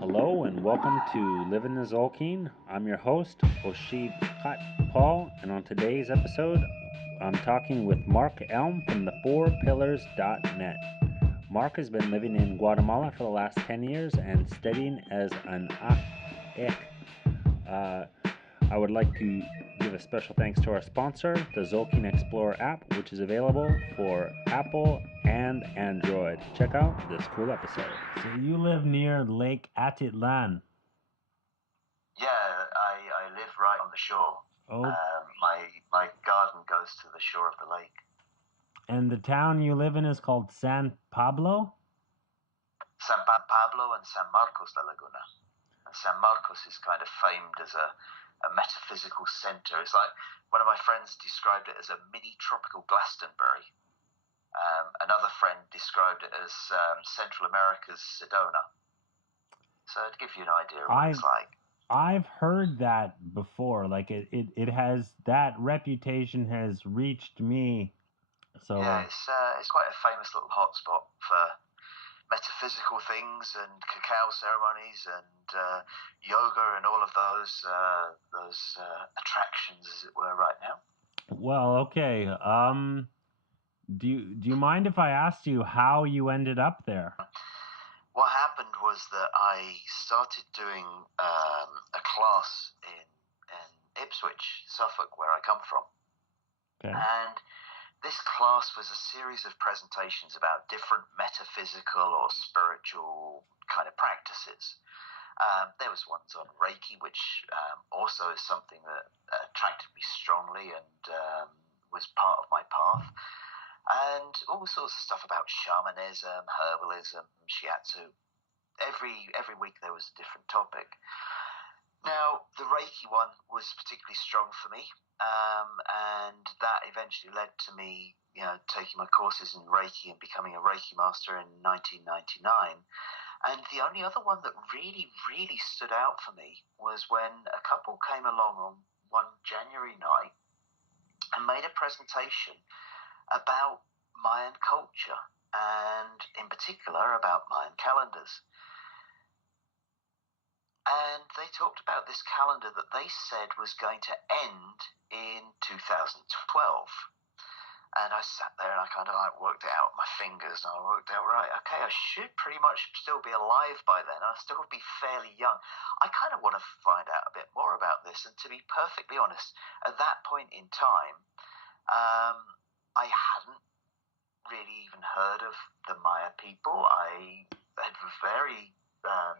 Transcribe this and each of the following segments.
Hello and welcome to Live in the Tzolkin. I'm your host, Oshib Khat Paul, and on today's episode, I'm talking with Mark Elm from the 4pillars.net. Mark has been living in Guatemala for the last 10 years and studying as an ek. I would like to give a special thanks to our sponsor, the Tzolkin Explorer app, which is available for Apple and Android. Check out this cool episode. So you live near Lake Atitlan. Yeah, I live right on the shore. Oh. My garden goes to the shore of the lake. And the town you live in is called San Pablo? San Pablo and San Marcos de Laguna. And San Marcos is kind of famed as a metaphysical center. It's like one of my friends described it as a mini tropical Glastonbury. Another friend described it as Central America's Sedona. So to give you an idea of what it's like. I've heard that before. Like it has, that reputation has reached me. So yeah, it's quite a famous little hotspot for metaphysical things and cacao ceremonies and yoga and all of those attractions, as it were, right now. Well, okay. Do you mind if I asked you how you ended up there? What happened was that I started doing a class in Ipswich, Suffolk, where I come from. Okay. And this class was a series of presentations about different metaphysical or spiritual kind of practices. There was ones on Reiki, which also is something that attracted me strongly and was part of my path. And all sorts of stuff about shamanism, herbalism, shiatsu. Every week there was a different topic. Now, the Reiki one was particularly strong for me, and that eventually led to me, taking my courses in Reiki and becoming a Reiki master in 1999. And the only other one that really, really stood out for me was when a couple came along on one January night and made a presentation about Mayan culture, and in particular about Mayan calendars. And they talked about this calendar that they said was going to end in 2012. And I sat there and I kind of worked it out with my fingers, and I worked out, right, okay, I should pretty much still be alive by then. I still would be fairly young. I kind of want to find out a bit more about this. And to be perfectly honest, at that point in time, I hadn't really even heard of the Maya people. I had very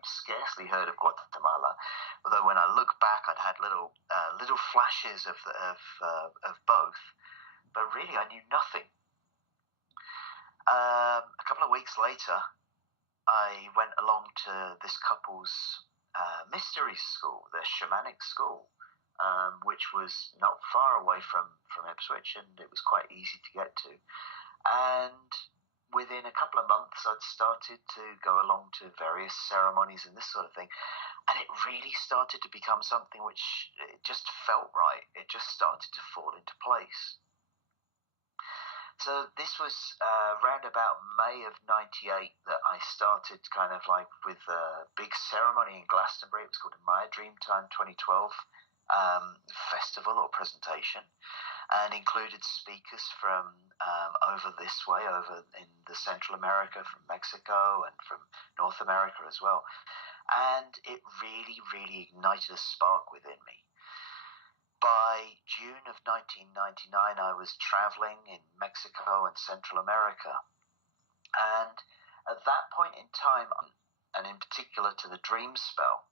scarcely heard of Guatemala, although when I look back, I'd had little flashes of both, but really I knew nothing. A couple of weeks later, I went along to this couple's mystery school, their shamanic school, which was not far away from Ipswich, and it was quite easy to get to. And within a couple of months, I'd started to go along to various ceremonies and this sort of thing. And it really started to become something which it just felt right. It just started to fall into place. So this was around about May of '98 that I started kind of with a big ceremony in Glastonbury. It was called a Maya Dreamtime 2012 festival or presentation, and included speakers from over this way, over in the Central America, from Mexico and from North America as well. And it really, really ignited a spark within me. By June of 1999, I was traveling in Mexico and Central America. And at that point in time, and in particular to the dream spell,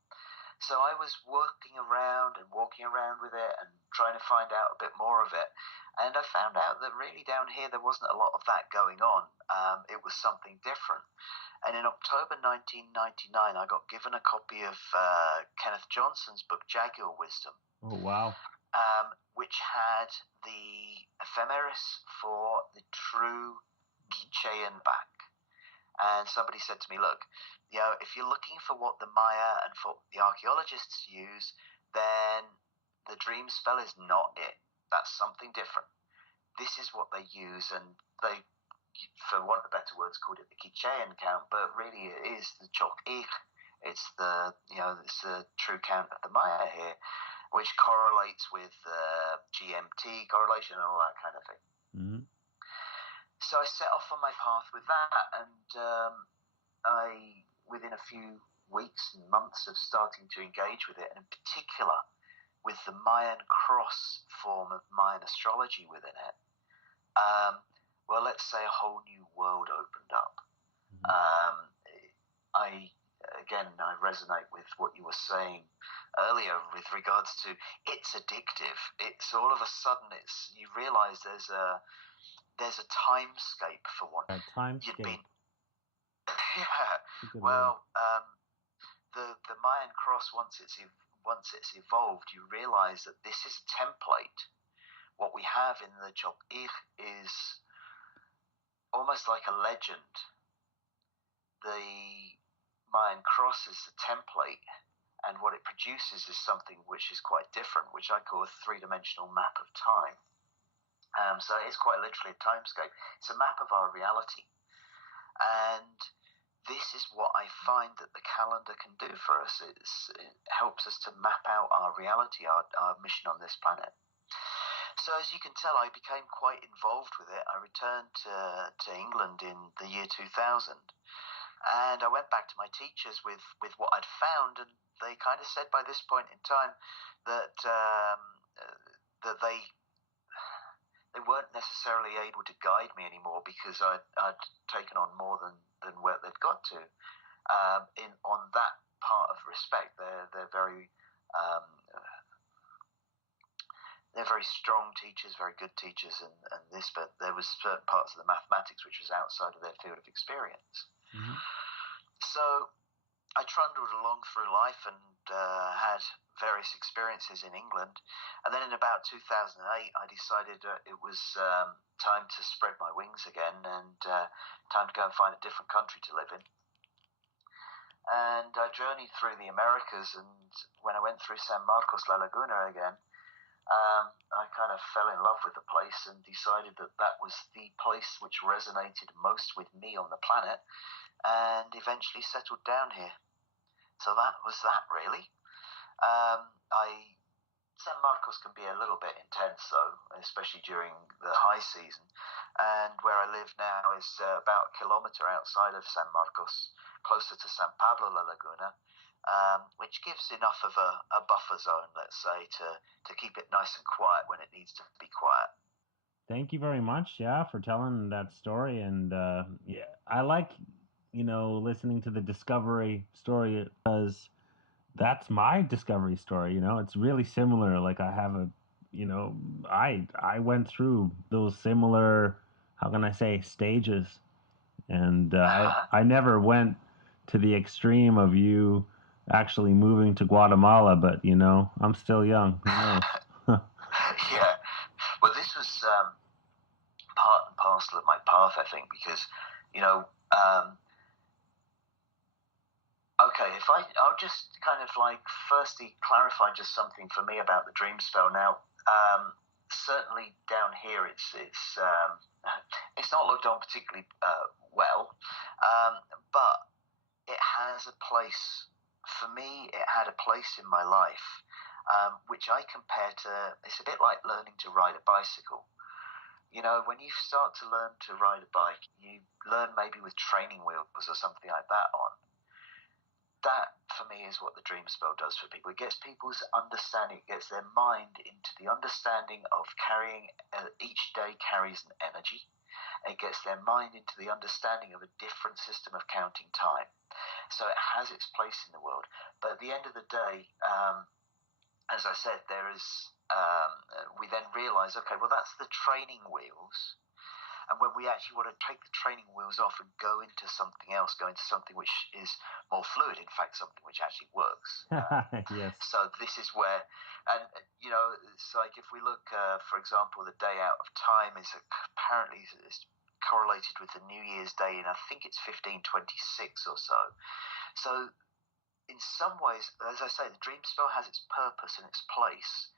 so I was walking around with it and trying to find out a bit more of it. And I found out that really down here there wasn't a lot of that going on. It was something different. And in October 1999, I got given a copy of Kenneth Johnson's book, Jaguar Wisdom. Oh, wow. Which had the ephemeris for the true Quichean back. And somebody said to me, look, if you're looking for what the Maya and for the archaeologists use, then the dream spell is not it. That's something different. This is what they use, and they, for want of better words, called it the Quichean count, but really it is the Chok Ich. It's the true count of the Maya here, which correlates with GMT correlation and all that kind of thing. Mm-hmm. So I set off on my path with that, and I, within a few weeks and months of starting to engage with it, and in particular with the Mayan cross form of Mayan astrology within it, well, let's say a whole new world opened up. Mm-hmm. I resonate with what you were saying earlier with regards to it's addictive. It's all of a sudden you realize there's a timescape for one. A timescape. Yeah. Well, the Mayan cross, once it's evolved, you realize that this is a template. What we have in the Tzolkin is almost like a legend. The Mayan cross is the template, and what it produces is something which is quite different, which I call a three-dimensional map of time. So it's quite literally a timescape. It's a map of our reality. And this is what I find that the calendar can do for us. It helps us to map out our reality, our mission on this planet. So as you can tell, I became quite involved with it. I returned to England in the year 2000. And I went back to my teachers with what I'd found, and they kind of said by this point in time that that they weren't necessarily able to guide me anymore, because I'd taken on more than where they'd got to. On that part of respect, they're very strong teachers, very good teachers, and this, but there was certain parts of the mathematics which was outside of their field of experience. Mm-hmm. So I trundled along through life and had various experiences in England. And then in about 2008, I decided it was time to spread my wings again, and time to go and find a different country to live in. And I journeyed through the Americas, and when I went through San Marcos La Laguna again, I kind of fell in love with the place and decided that was the place which resonated most with me on the planet, and eventually settled down here. So that was that, really. San Marcos can be a little bit intense, though, especially during the high season. And where I live now is about a kilometer outside of San Marcos, closer to San Pablo La Laguna, which gives enough of a buffer zone, let's say, to keep it nice and quiet when it needs to be quiet. Thank you very much, for telling that story. And I like, listening to the discovery story, because that's my discovery story. It's really similar. Like, I have I went through those similar, how can I say, stages, and I never went to the extreme of you actually moving to Guatemala, but I'm still young. Who knows? Yeah. Well, this was part and parcel of my path, I think, because okay, I'll just kind of like firstly clarify just something for me about the dream spell. Now, certainly down here, it's not looked on particularly well, but it has a place. For me, it had a place in my life, which I compare to, it's a bit like learning to ride a bicycle. When you start to learn to ride a bike, you learn maybe with training wheels or something like that on. That, for me, is what the dream spell does for people. It gets people's understanding, it gets their mind into the understanding of carrying, each day carries an energy. It gets their mind into the understanding of a different system of counting time. So it has its place in the world. But at the end of the day, as I said, we then realize, okay, well, that's the training wheels. And when we actually want to take the training wheels off and go into something else, go into something which is more fluid, in fact, something which actually works. Yes. So this is where, and it's like if we look, for example, the day out of time is apparently is correlated with the New Year's Day, and I think it's 1526 or so. So in some ways, as I say, the dream spell has its purpose and its place.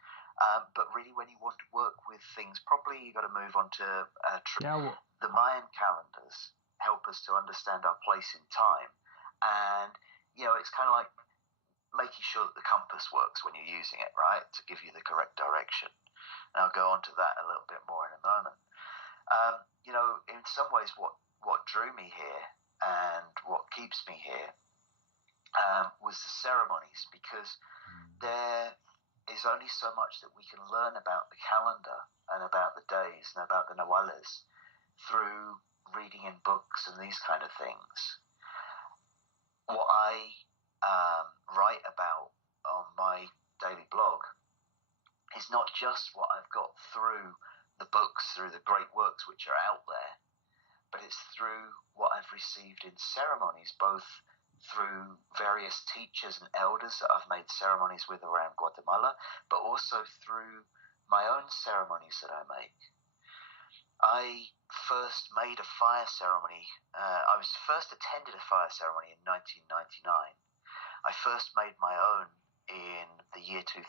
But really, when you want to work with things properly, you've got to move on to the Mayan calendars help us to understand our place in time. And, it's kind of like making sure that the compass works when you're using it, right, to give you the correct direction. And I'll go on to that a little bit more in a moment. In some ways, what drew me here and what keeps me here was the ceremonies, because there is only so much that we can learn about the calendar and about the days and about the Nahuales through reading in books and these kind of things. What I write about on my daily blog is not just what I've got through the books, through the great works which are out there, but it's through what I've received in ceremonies, both through various teachers and elders that I've made ceremonies with around Guatemala, but also through my own ceremonies that I make. I first made a fire ceremony. I was first attended a fire ceremony in 1999. I first made my own in the year 2000.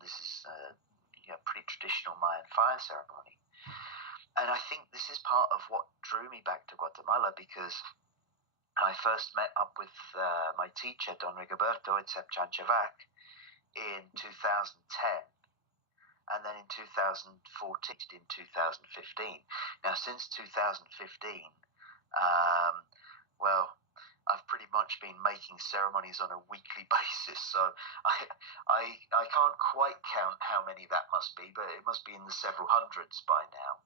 This is a pretty traditional Mayan fire ceremony. And I think this is part of what drew me back to Guatemala, because I first met up with my teacher, Don Rigoberto Chanchavac, in 2010. And then in 2014, in 2015. Now, since 2015, I've pretty much been making ceremonies on a weekly basis. So I can't quite count how many that must be, but it must be in the several hundreds by now.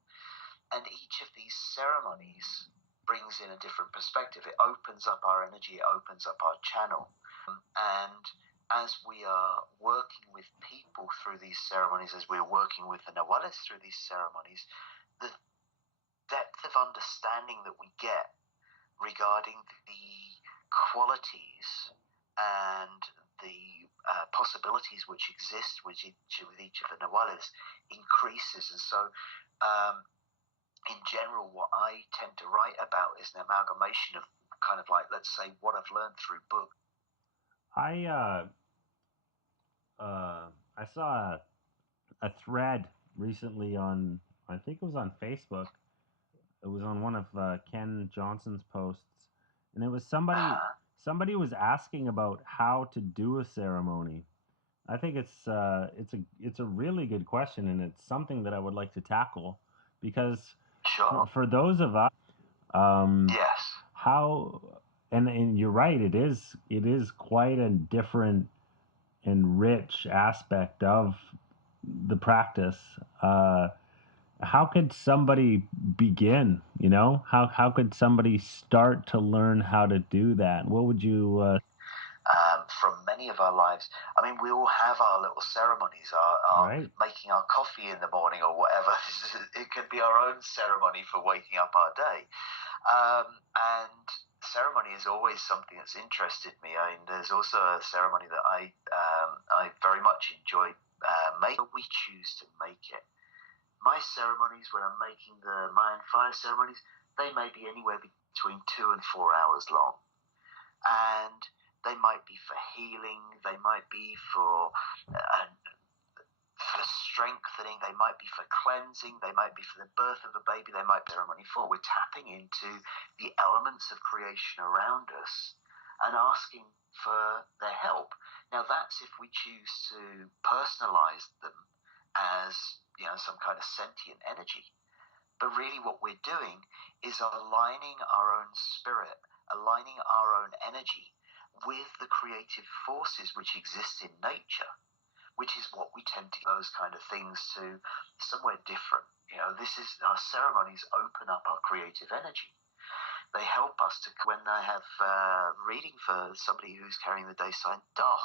And each of these ceremonies brings in a different perspective. It opens up our energy, it opens up our channel. And as we are working with people through these ceremonies, as we're working with the Nahuales through these ceremonies, the depth of understanding that we get regarding the qualities and the possibilities which exist with each of the Nahuales increases. And so, in general, what I tend to write about is an amalgamation of kind of like, let's say, what I've learned through books. I saw a thread recently on, I think it was on Facebook. It was on one of Ken Johnson's posts, and it was somebody was asking about how to do a ceremony. I think it's a really good question, and it's something that I would like to tackle, because for those of us, yes, how and you're right, it is quite a different and rich aspect of the practice. How could somebody begin? How could somebody start to learn how to do that? What would you? From many of our lives, I mean, we all have our little ceremonies, our right. Making our coffee in the morning or whatever. It could be our own ceremony for waking up our day. And ceremony is always something that's interested me. I mean, there's also a ceremony that I very much enjoy making. We choose to make it. My ceremonies, when I'm making the Mayan fire ceremonies, they may be anywhere between 2 and 4 hours long. And they might be for healing, they might be for strengthening, they might be for cleansing, they might be for the birth of a baby, they might be ceremony for. We're tapping into the elements of creation around us and asking for their help. Now, that's if we choose to personalize them as some kind of sentient energy. But really what we're doing is aligning our own spirit, aligning our own energy with the creative forces which exist in nature, which is what we tend to those kind of things to somewhere different. This is our ceremonies open up our creative energy. They help us to, when I have reading for somebody who's carrying the day sign Doch,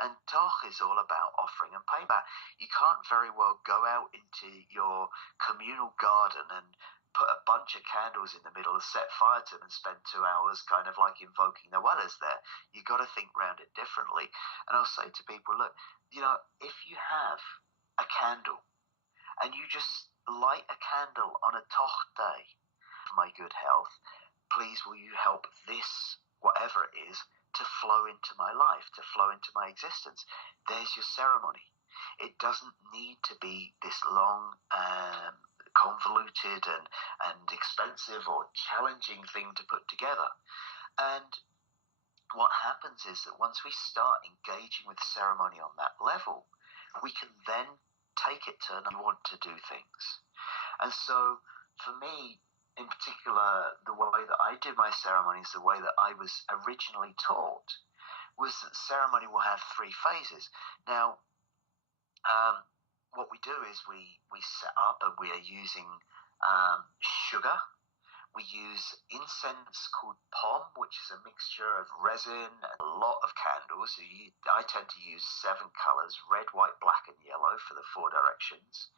and Doch is all about offering and payback. You can't very well go out into your communal garden and put a bunch of candles in the middle and set fire to them and spend 2 hours kind of like invoking the Nahuales there. You've got to think around it differently. And I'll say to people, look, if you have a candle and you just light a candle on a Toch day for my good health, please will you help this, whatever it is, to flow into my life, to flow into my existence. There's your ceremony. It doesn't need to be this long, convoluted and expensive or challenging thing to put together. And what happens is that once we start engaging with ceremony on that level, we can then take it to we want to do things. And so for me, in particular, the way that I do my ceremonies, the way that I was originally taught, was that ceremony will have 3 phases. Now, what we do is we set up and we are using sugar. We use incense called pom, which is a mixture of resin and a lot of candles. I tend to use 7 colors: red, white, black, and yellow for the 4 directions.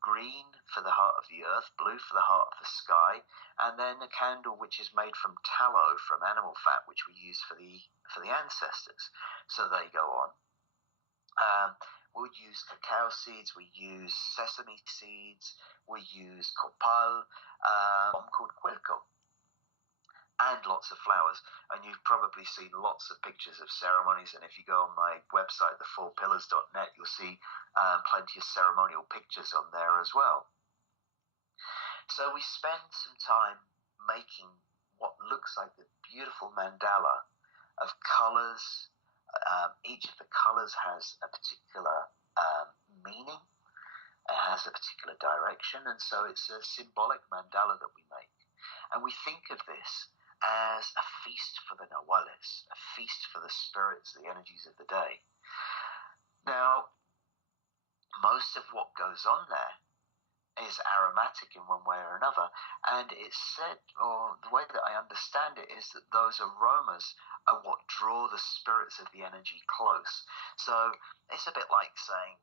Green for the heart of the earth, blue for the heart of the sky, and then a candle which is made from tallow, from animal fat, which we use for the ancestors. So they go on. We'll use cacao seeds, we use sesame seeds, we use copal, called quilco, and lots of flowers. And you've probably seen lots of pictures of ceremonies, and if you go on my website, the4pillars.net, you'll see plenty of ceremonial pictures on there as well. So we spend some time making what looks like a beautiful mandala of colors. Each of the colors has a particular meaning. It has a particular direction, and so it's a symbolic mandala that we make. And we think of this as a feast for the Nahuales, a feast for the spirits, the energies of the day. Now, most of what goes on there is aromatic in one way or another, and it's said, or the way that I understand it, is that those aromas are what draw the spirits of the energy close. So it's a bit like saying,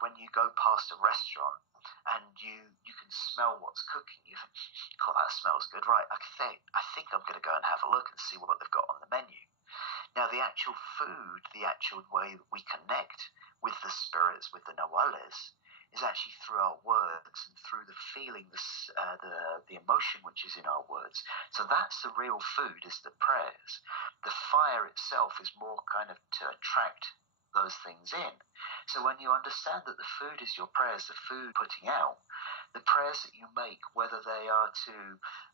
when you go past a restaurant and you can smell what's cooking, you think, "God, that smells good, right? I think I'm going to go and have a look and see what they've got on the menu." Now, the actual food, the actual way that we connect with the spirits, with the Nahuales, is actually through our words and through the feeling, the emotion which is in our words. So that's the real food, is the prayers. The fire itself is more kind of to attract those things in. So when you understand that the food is your prayers, the food putting out, the prayers that you make, whether they are to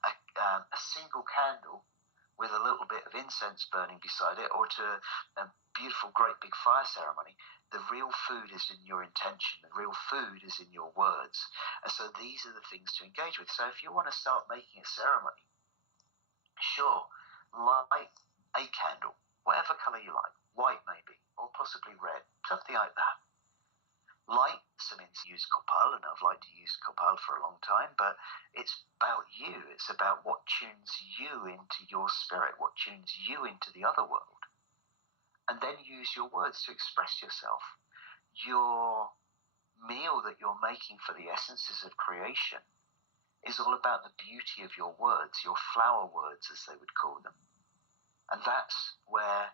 a single candle with a little bit of incense burning beside it, or to a beautiful, great big fire ceremony, the real food is in your intention. The real food is in your words. And so these are the things to engage with. So if you want to start making a ceremony, sure, light a candle, whatever color you like, white maybe, or possibly red, something like that. Light some incense, use copal, and I've liked to use copal for a long time, but it's about you. It's about what tunes you into your spirit, what tunes you into the other world. And then use your words to express yourself. Your meal that you're making for the essences of creation is all about the beauty of your words, your flower words, as they would call them. And that's where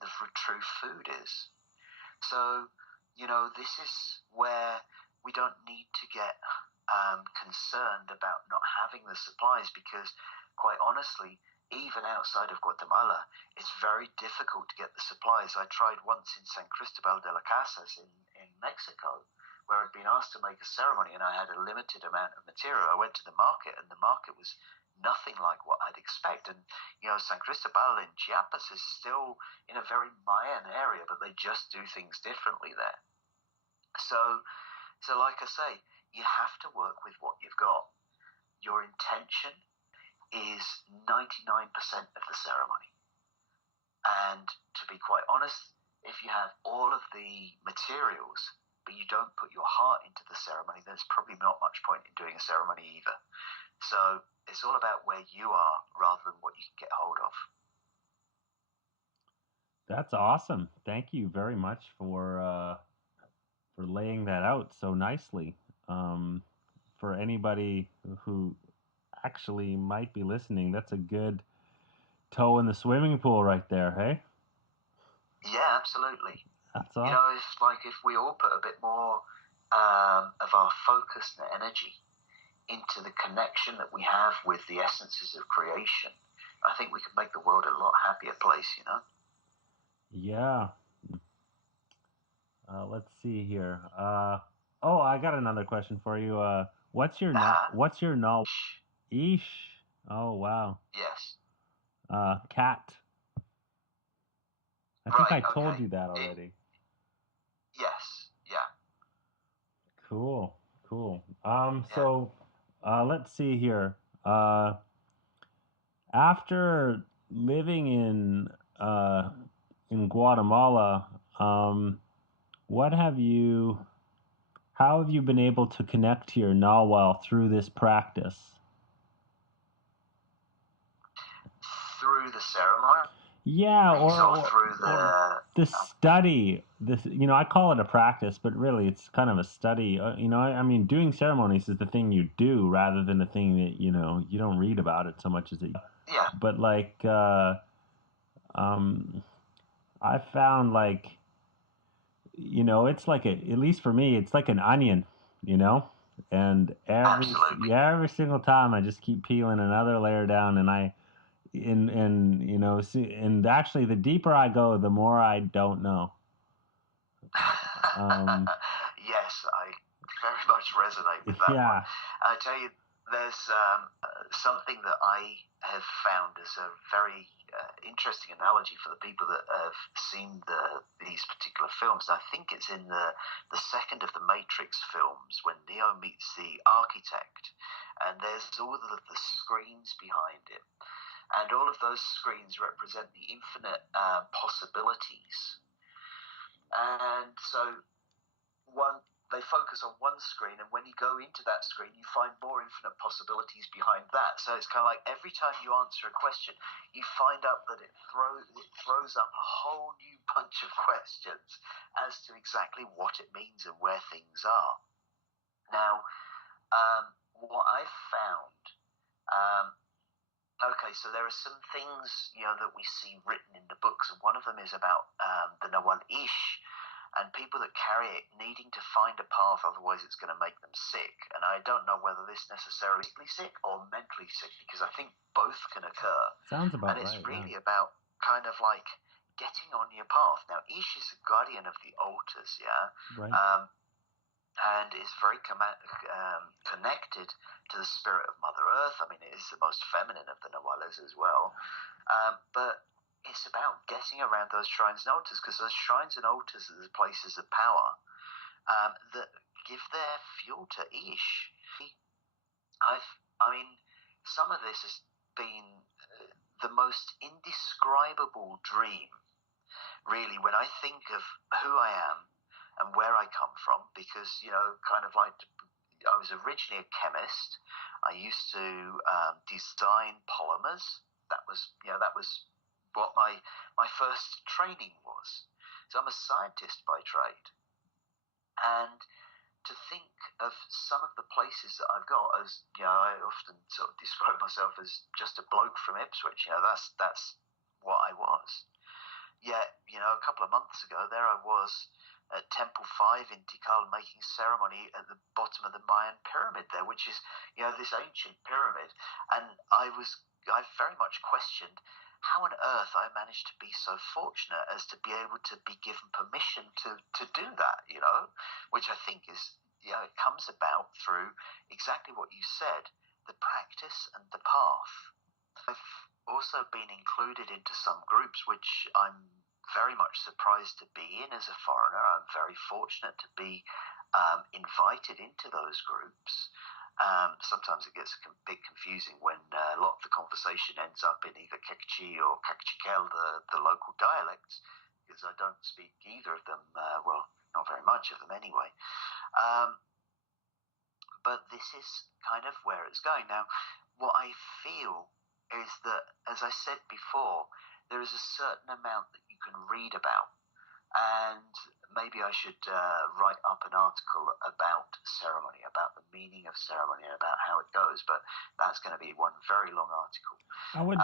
the true food is. So, this is where we don't need to get concerned about not having the supplies, because quite honestly, even outside of Guatemala, it's very difficult to get the supplies. I tried once in San Cristobal de las Casas in Mexico, where I'd been asked to make a ceremony and I had a limited amount of material. I went to the market and the market was nothing like what I'd expect. And, San Cristobal in Chiapas is still in a very Mayan area, but they just do things differently there. So like I say, you have to work with what you've got. Your intention is 99% of the ceremony. And to be quite honest, if you have all of the materials, but you don't put your heart into the ceremony, there's probably not much point in doing a ceremony either. So it's all about where you are rather than what you can get hold of. That's awesome. Thank you very much for laying that out so nicely. For anybody who actually might be listening, that's a good toe in the swimming pool right there, hey? Yeah, absolutely. That's awesome. It's like if we all put a bit more of our focus and energy into the connection that we have with the essences of creation, I think we could make the world a lot happier place, Yeah. Let's see here. I got another question for you. What's your knowledge? Ish. Oh, wow. Yes. Cat. I think I Right. told Okay. you that already. Yes. Yeah. Cool. Cool. Yeah. So let's see here. Uh, After living in Guatemala, what have you? How have you been able to connect to your Nahual through this practice? Through the ceremony, Yeah, or through or the. the study. This, I call it a practice, but really it's kind of a study. I mean, doing ceremonies is the thing you do rather than the thing that you don't read about it so much as it. Yeah. But like, I found like, it's like at least for me, it's like an onion, you know, and Absolutely. every single time I just keep peeling another layer down, and and actually the deeper I go, the more I don't know. Um, Yes, I very much resonate with that one. yeah, I tell you, there's something that I have found as a very interesting analogy for the people that have seen these particular films. I think it's in the second of the Matrix films when Neo meets the architect, and there's all the screens behind it. And all of those screens represent the infinite possibilities. And so they focus on one screen, and when you go into that screen, you find more infinite possibilities behind that. So it's kind of like every time you answer a question, you find out that it throws up a whole new bunch of questions as to exactly what it means and where things are. Now, what I've found. Okay, so there are some things that we see written in the books, and one of them is about the Nawal Ish, and people that carry it needing to find a path, otherwise it's going to make them sick. And I don't know whether this necessarily sick or mentally sick, because I think both can occur. sounds about and it's right. really Yeah. about kind of like getting on your path. Now, Ish is a guardian of the altars, yeah. Right. And is very connected to the spirit of Mother Earth. I mean, it is the most feminine of the Nawalas as well. But it's about getting around those shrines and altars, because those shrines and altars are the places of power that give their fuel to Ish. I mean, some of this has been the most indescribable dream, really, when I think of who I am and where I come from, because kind of like I was originally a chemist. I used to design polymers. That was what my first training was. So I'm a scientist by trade, and to think of some of the places that I've got, as I often sort of describe myself as just a bloke from Ipswich. That's what I was. Yet, a couple of months ago, there I was at Temple 5 in Tikal making ceremony at the bottom of the Mayan pyramid there, which is, this ancient pyramid. And I very much questioned how on earth I managed to be so fortunate as to be able to be given permission to do that, which I think is, it comes about through exactly what you said, the practice and the path. I've also been included into some groups which I'm very much surprised to be in as a foreigner. I'm very fortunate to be invited into those groups. Sometimes it gets a bit confusing when a lot of the conversation ends up in either Kekchi or Kakchikel, the local dialects, because I don't speak either of them, well, not very much of them anyway. But this is kind of where it's going. Now, what I feel is that, as I said before, there is a certain amount that you can read about, and maybe I should write up an article about ceremony, about the meaning of ceremony, about how it goes, but that's going to be one very long article. I would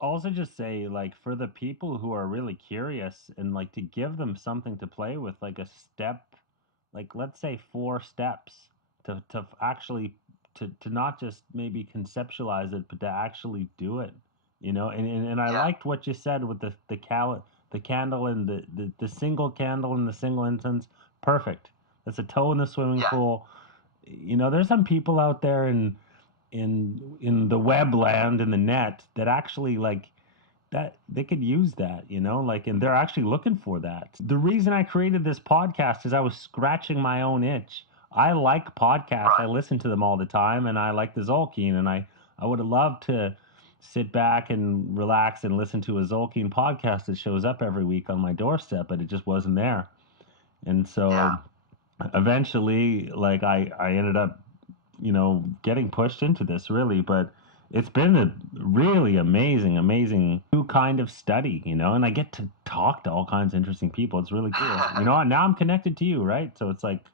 also just say, like, for the people who are really curious, and like to give them something to play with, like a step, like let's say 4 steps to actually to not just maybe conceptualize it, but to actually do it. And I liked what you said with the candle and the single candle and the single incense. Perfect. That's a toe in the swimming pool. There's some people out there in the web land, in the net, that actually, like, that they could use that, like, and they're actually looking for that. The reason I created this podcast is I was scratching my own itch. I like podcasts. I Right. listen to them all the time, and I like the Tzolkin, and I would have loved to sit back and relax and listen to a Tzolkin podcast that shows up every week on my doorstep, but it just wasn't there. And Yeah. so eventually, like, I ended up, getting pushed into this, really. But it's been a really amazing new kind of study, and I get to talk to all kinds of interesting people. It's really cool. Now I'm connected to you, right? So it's like,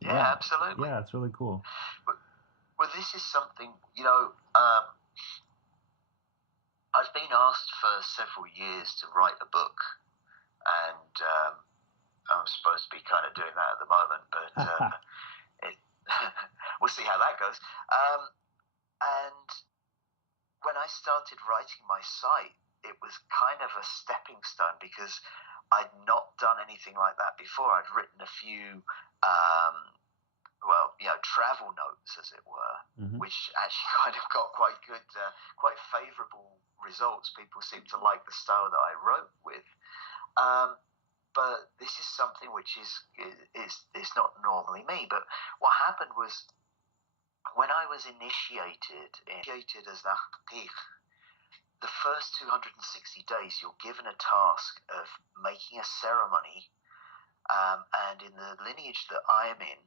Yeah, absolutely. yeah, it's really cool. Well, this is something, I've been asked for several years to write a book, and I'm supposed to be kind of doing that at the moment, but we'll see how that goes. And when I started writing my site, it was kind of a stepping stone because I'd not done anything like that before. I'd written a few, travel notes, as it were, which actually kind of got quite good, quite favourable results. People seemed to like the style that I wrote with. But this is something which is not normally me. But what happened was, when I was initiated as the Haqiq, the first 260 days, you're given a task of making a ceremony. And in the lineage that I am in,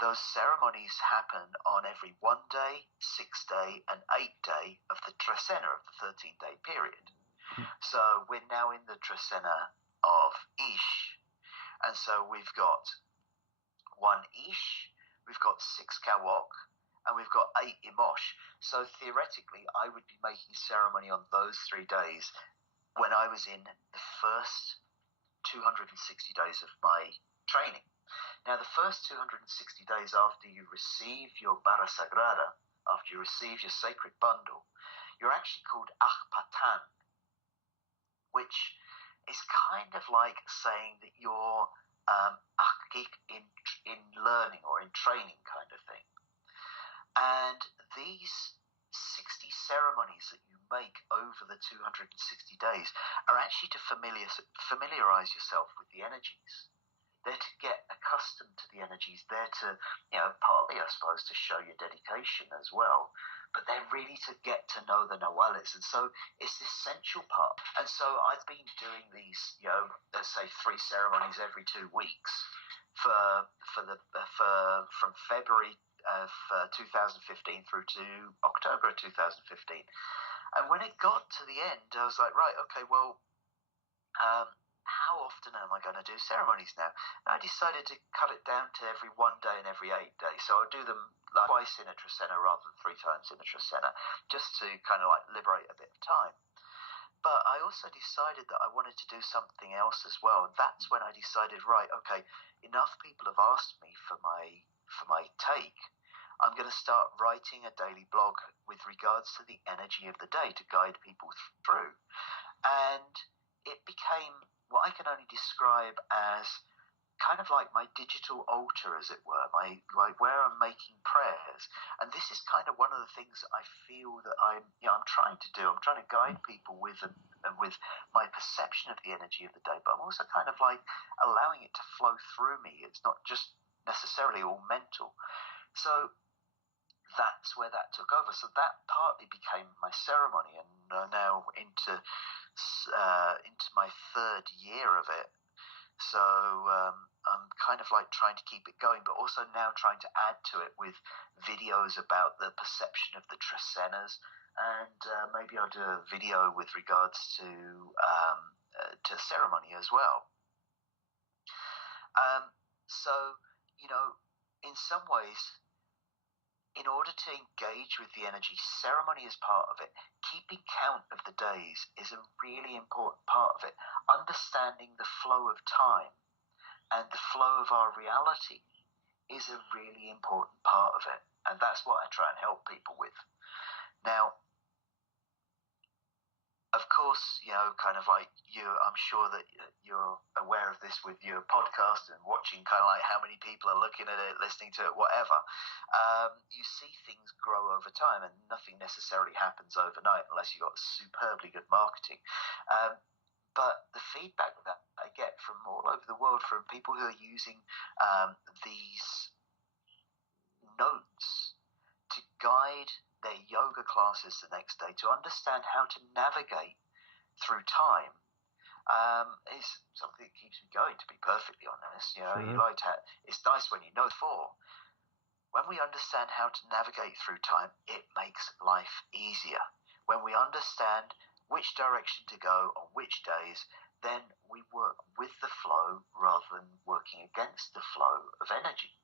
those ceremonies happen on every 1 day, 6 day, and 8 day of the Trecena, of the 13-day period. So we're now in the Trecena of Ish. And so we've got 1 Ish, we've got 6 Kawok, and we've got 8 Imosh. So theoretically, I would be making ceremony on those 3 days when I was in the first 260 days of my training. Now, the first 260 days after you receive your Barra Sagrada, after you receive your sacred bundle, you're actually called Ahpatan, which is kind of like saying that you're Ahqiq in learning or in training, kind of thing. And these 60 ceremonies that you make over the 260 days are actually to familiarize yourself with the energies. They're to get accustomed to the energies. They're to, partly, I suppose, to show your dedication as well. But they're really to get to know the Nahuales. And so it's the essential part. And so I've been doing these, let's say 3 ceremonies every 2 weeks from February of 2015 through to October of 2015. And when it got to the end, I was like, right, okay, well, how often am I going to do ceremonies now? And I decided to cut it down to every 1 day and every 8 days. So I'll do them like twice in a Trecena rather than 3 times in a Trecena, just to kind of like liberate a bit of time. But I also decided that I wanted to do something else as well. And that's when I decided, right, okay, enough people have asked me for my take. I'm going to start writing a daily blog with regards to the energy of the day to guide people through. And it became what I can only describe as kind of like my digital altar, as it were, where I'm making prayers. And this is kind of one of the things that I feel that I'm trying to do. I'm trying to guide people with my perception of the energy of the day, but I'm also kind of like allowing it to flow through me. It's not just necessarily all mental. So that's where that took over. So that partly became my ceremony, and now into my 3rd year of it. So I'm kind of like trying to keep it going, but also now trying to add to it with videos about the perception of the Trecenas, and maybe I'll do a video with regards to ceremony as well. So, in some ways, in order to engage with the energy, ceremony is part of it. Keeping count of the days is a really important part of it. Understanding the flow of time and the flow of our reality is a really important part of it. And that's what I try and help people with. Now, of course, kind of like I'm sure that you're aware of this with your podcast and watching kind of like how many people are looking at it, listening to it, whatever. You see things grow over time, and nothing necessarily happens overnight unless you've got superbly good marketing. But the feedback that I get from all over the world, from people who are using these notes to guide their yoga classes the next day, to understand how to navigate through time, is something that keeps me going, to be perfectly honest. Sure. It's nice when you know when we understand how to navigate through time, it makes life easier. When we understand which direction to go on which days, then we work with the flow rather than working against the flow of energy.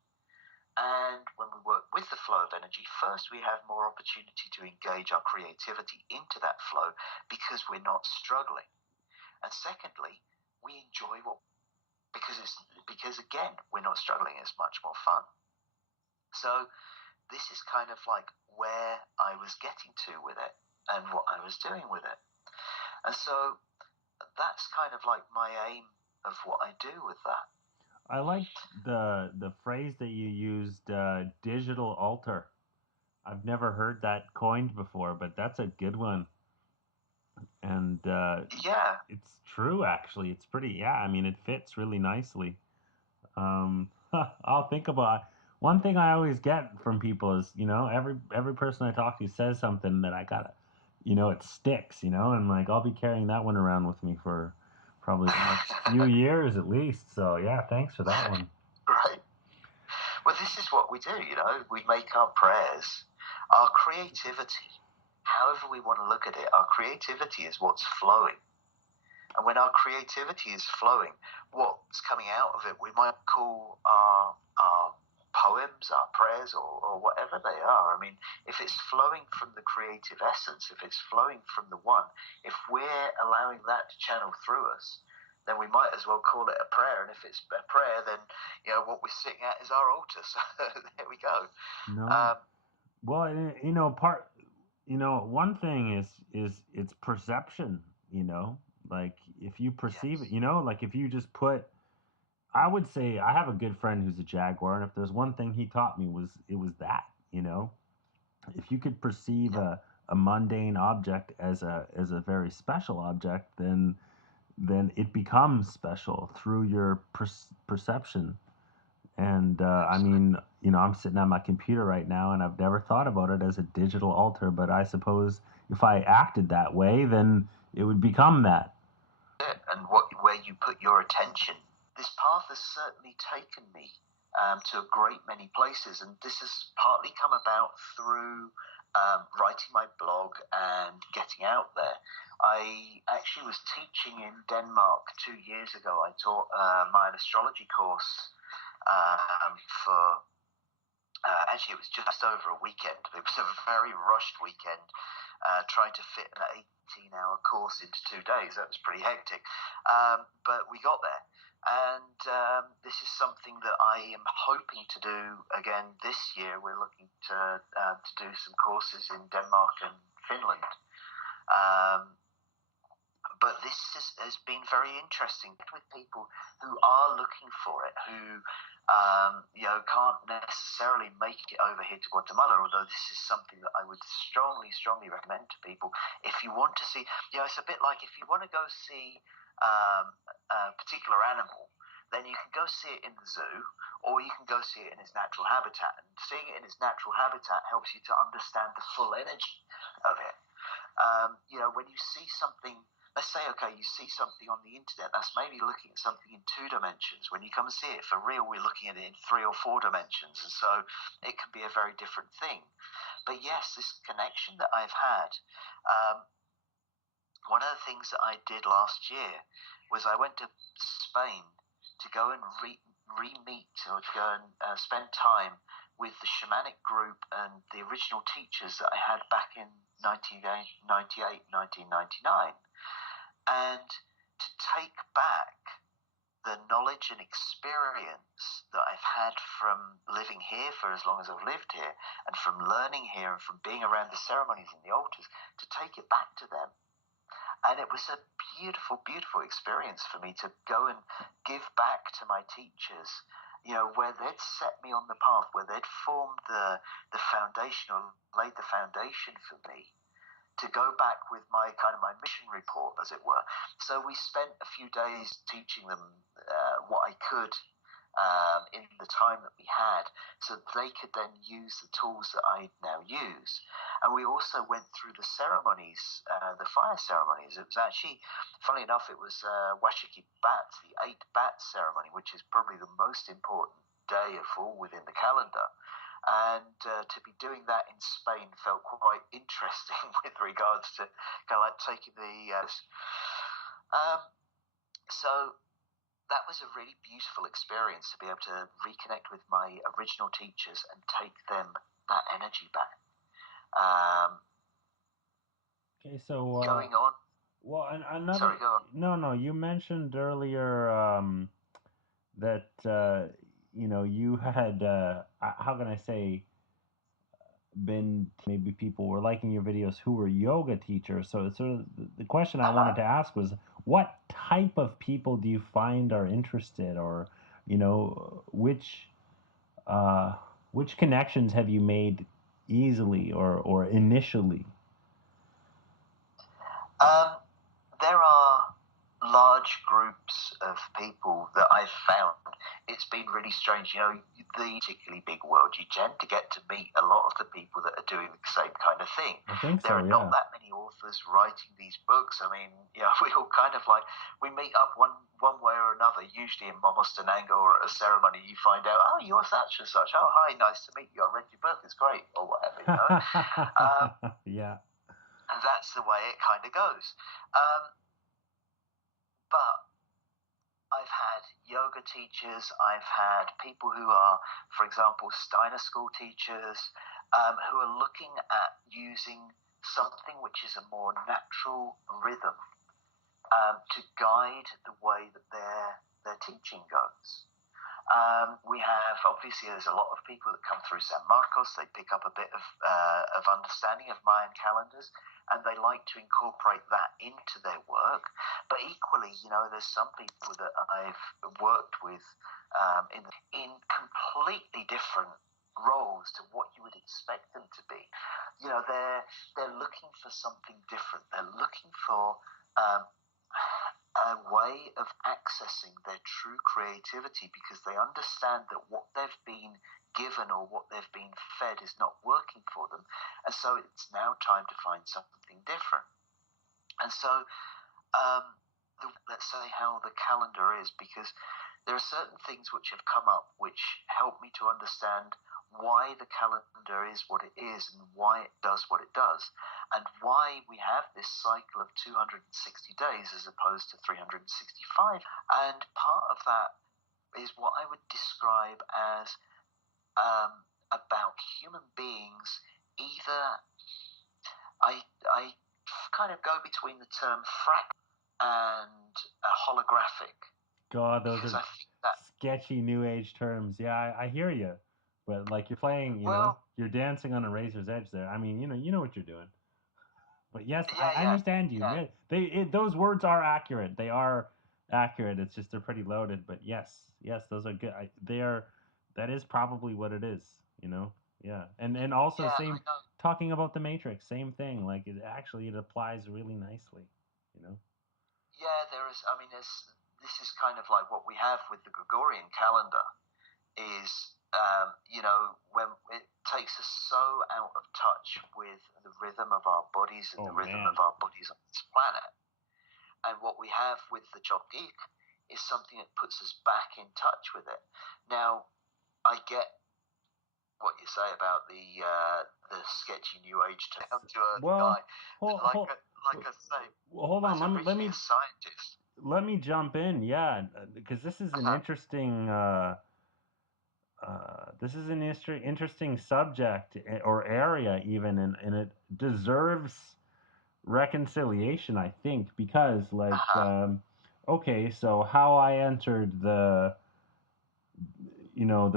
And when we work with the flow of energy, first we have more opportunity to engage our creativity into that flow because we're not struggling. And secondly, we enjoy because again, we're not struggling. It's much more fun. So this is kind of like where I was getting to with it and what I was doing with it. And so that's kind of like my aim of what I do with that. I like the phrase that you used, digital altar. I've never heard that coined before, but that's a good one. And Yeah, it's true, actually. It's pretty, yeah, I mean, it fits really nicely. I'll think about one thing I always get from people is, every person I talk to says something that I gotta, it sticks, and like I'll be carrying that one around with me for probably the next few years at least. So yeah, thanks for that one. right. Well, this is what we do, we make our prayers, our creativity, however we want to look at it, our creativity is what's flowing. And when our creativity is flowing, what's coming out of it, we might call our poems, our prayers, or whatever they are. I mean, if it's flowing from the creative essence, if it's flowing from the one, if we're allowing that to channel through us, then we might as well call it a prayer. And if it's a prayer, then what we're sitting at is our altar. So there we go. No. Well, one thing is it's perception, like if you perceive Yes. it, like if you just put, I would say I have a good friend who's a Jaguar, and if there's one thing he taught me it was that, if you could perceive Yeah. a mundane object as a very special object, then it becomes special through your perception. And I mean, I'm sitting at my computer right now, and I've never thought about it as a digital altar, but I suppose if I acted that way, then it would become that. And where you put your attention. This path has certainly taken me to a great many places, and this has partly come about through writing my blog and getting out there. I actually was teaching in Denmark 2 years ago. I taught a Mayan astrology course for actually it was just over a weekend. It was a very rushed weekend, trying to fit an 18-hour course into 2 days. That was pretty hectic, but we got there. And this is something that I am hoping to do again this year. We're looking to do some courses in Denmark and Finland. But this has been very interesting with people who are looking for it, who can't necessarily make it over here to Guatemala, although this is something that I would strongly, strongly recommend to people. If you want to see, it's a bit like if you want to go see a particular animal, then you can go see it in the zoo, or you can go see it in its natural habitat. And seeing it in its natural habitat helps you to understand the full energy of it. When you see something, let's say, okay, you see something on the internet, that's maybe looking at something in 2 dimensions. When you come and see it for real, we're looking at it in 3 or 4 dimensions. And so it can be a very different thing. But yes, this connection that I've had, one of the things that I did last year was I went to Spain to go and re-meet or to go and spend time with the shamanic group and the original teachers that I had back in 1998, 1999. And to take back the knowledge and experience that I've had from living here for as long as I've lived here, and from learning here and from being around the ceremonies and the altars, to take it back to them And it was a beautiful, beautiful experience for me to go and give back to my teachers, where they'd set me on the path, where they'd formed the foundation or laid the foundation for me to go back with my mission report, as it were. So we spent a few days teaching them what I could in the time that we had, so they could then use the tools that I now use. And we also went through the ceremonies, the fire ceremonies. It was actually, funnily enough, it was Washiki Bat, the 8 Bat ceremony, which is probably the most important day of all within the calendar. And to be doing that in Spain felt quite interesting with regards to taking the... so that was a really beautiful experience to be able to reconnect with my original teachers and take them that energy back. Okay, so going on. Well, another. Sorry, go on. No. You mentioned earlier that you had how can I say, been maybe people were liking your videos who were yoga teachers. So sort of the question I wanted to ask was, what type of people do you find are interested, or which connections have you made easily or initially? There are large groups of people that I've found. It's been really strange. The particularly big world, you tend to get to meet a lot of the people that are doing the same kind of thing. I think so, there are not that many authors writing these books. I mean, we all we meet up one way or another, usually in Momostananga or at a ceremony. You find out, oh, you're such and such. Oh, hi, nice to meet you. I read your book. It's great, or whatever. Yeah. And that's the way it kind of goes. But I've had yoga teachers, I've had people who are, for example, Steiner school teachers, who are looking at using something which is a more natural rhythm to guide the way that their teaching goes. We have, obviously, there's a lot of people that come through San Marcos. They pick up a bit of understanding of Mayan calendars, and they like to incorporate that into their work. But equally, there's some people that I've worked with in completely different roles to what you would expect them to be. They're looking for something different. They're looking for a way of accessing their true creativity, because they understand that what they've been given or what they've been fed is not working for them, and so it's now time to find something different. And so let's say how the calendar is, because there are certain things which have come up which help me to understand why the calendar is what it is and why it does what it does, and why we have this cycle of 260 days as opposed to 365. And part of that is what I would describe as about human beings. Either I kind of go between the term fractal and holographic. God, those are sketchy New Age terms. Yeah, I hear you, but like you're playing, you're dancing on a razor's edge there. I mean, you know what you're doing. But yes, I understand you. Yeah, those words are accurate. They are accurate. It's just they're pretty loaded. But yes, those are good. That is probably what it is. Yeah, and also same talking about the Matrix. Same thing. Like it applies really nicely. Yeah, there is. I mean, this is kind of like what we have with the Gregorian calendar. Is when it takes us so out of touch with the rhythm of our bodies and the rhythm of our bodies on this planet. And what we have with the Tzolkin is something that puts us back in touch with it. Now, I get what you say about the sketchy New Age down to earth guy. Like I say, hold on. Let me a scientist. Let me jump in. Yeah, because this is an interesting. This is an interesting subject or area even, and it deserves reconciliation, I think, because okay, so how I entered the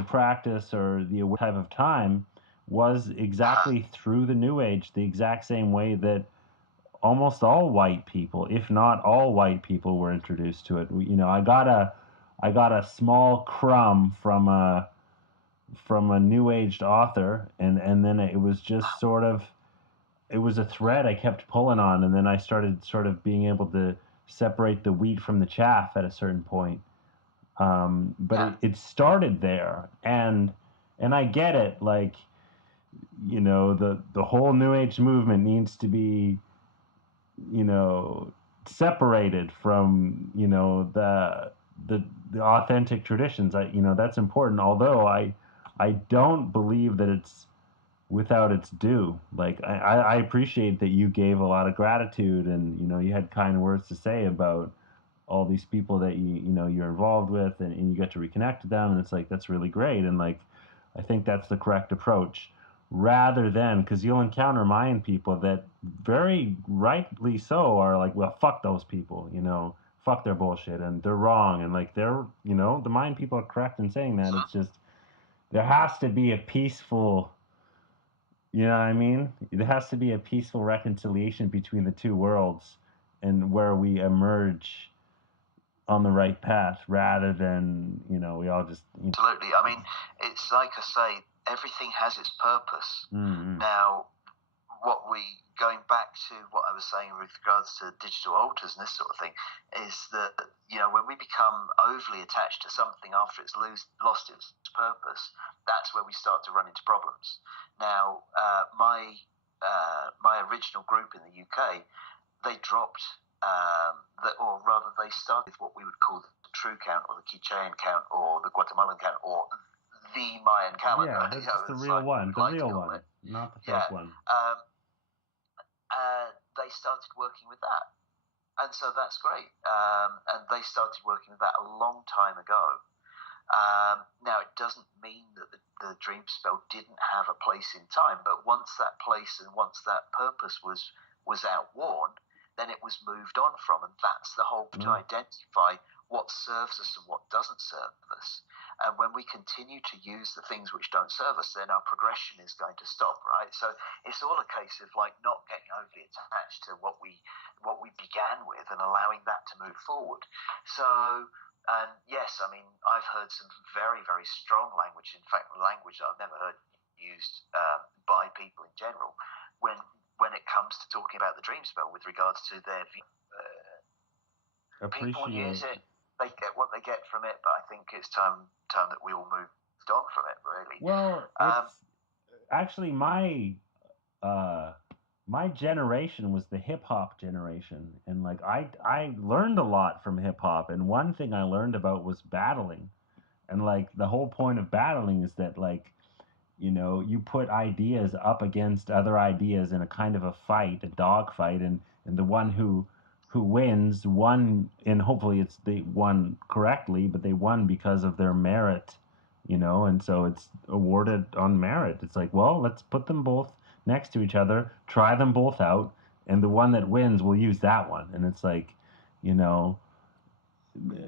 practice or the type of time was exactly through the New Age, the exact same way that almost all white people, if not all white people, were introduced to it. You know, I got a small crumb from a new aged author, and then it was just sort of, it was a thread I kept pulling on, and then I started sort of being able to separate the wheat from the chaff at a certain point. But it started there, and I get it. Like, you know, the whole New Age movement needs to be, you know, separated from, you know, the authentic traditions. You know, that's important. Although I don't believe that it's without its due. Like, I appreciate that you gave a lot of gratitude, and, you know, you had kind words to say about all these people that you know you're involved with, and you get to reconnect with them, and it's like, that's really great. And like, I think that's the correct approach, rather than, because you'll encounter Mayan people that very rightly so are like, well, fuck those people, you know, fuck their bullshit, and they're wrong, and like, they're, you know, the Mayan people are correct in saying that. It's just, there has to be a peaceful, you know what I mean? There has to be a peaceful reconciliation between the two worlds, and where we emerge on the right path, rather than, you know, we all just, you know. Absolutely. I mean, it's like I say, everything has its purpose. Mm-hmm. Now, going back to what I was saying with regards to digital altars and this sort of thing, is that, you know, when we become overly attached to something after it's lost its purpose, that's where we start to run into problems. Now, my original group in the UK, they dropped, or rather, they started with what we would call the true count, or the Quichean count, or the Guatemalan count, or the Mayan calendar. Yeah, that's just the real one, not the fake one. They started working with that, and so that's great. And they started working with that a long time ago. Now, it doesn't mean that the dream spell didn't have a place in time, but once that place and once that purpose was outworn, then it was moved on from, and that's the whole, to identify what serves us and what doesn't serve us. And when we continue to use the things which don't serve us, then our progression is going to stop, right? So it's all a case of like not getting overly attached to what we began with, and allowing that to move forward. So, and yes, I mean, I've heard some very, very strong language. In fact, language that I've never heard used by people in general when it comes to talking about the dream spell with regards to their view. People use it, they get what they get from it, but I think it's time that we all moved on from it, really. Well, it's actually my generation was the hip hop generation, and like, I learned a lot from hip hop, and one thing I learned about was battling. And like, the whole point of battling is that, like, you know, you put ideas up against other ideas in a kind of a fight, a dog fight, and the one who wins won, and hopefully they won correctly, but they won because of their merit, you know. And so it's awarded on merit. It's like, well, let's put them both next to each other, try them both out, and the one that wins will use that one. And it's like, you know,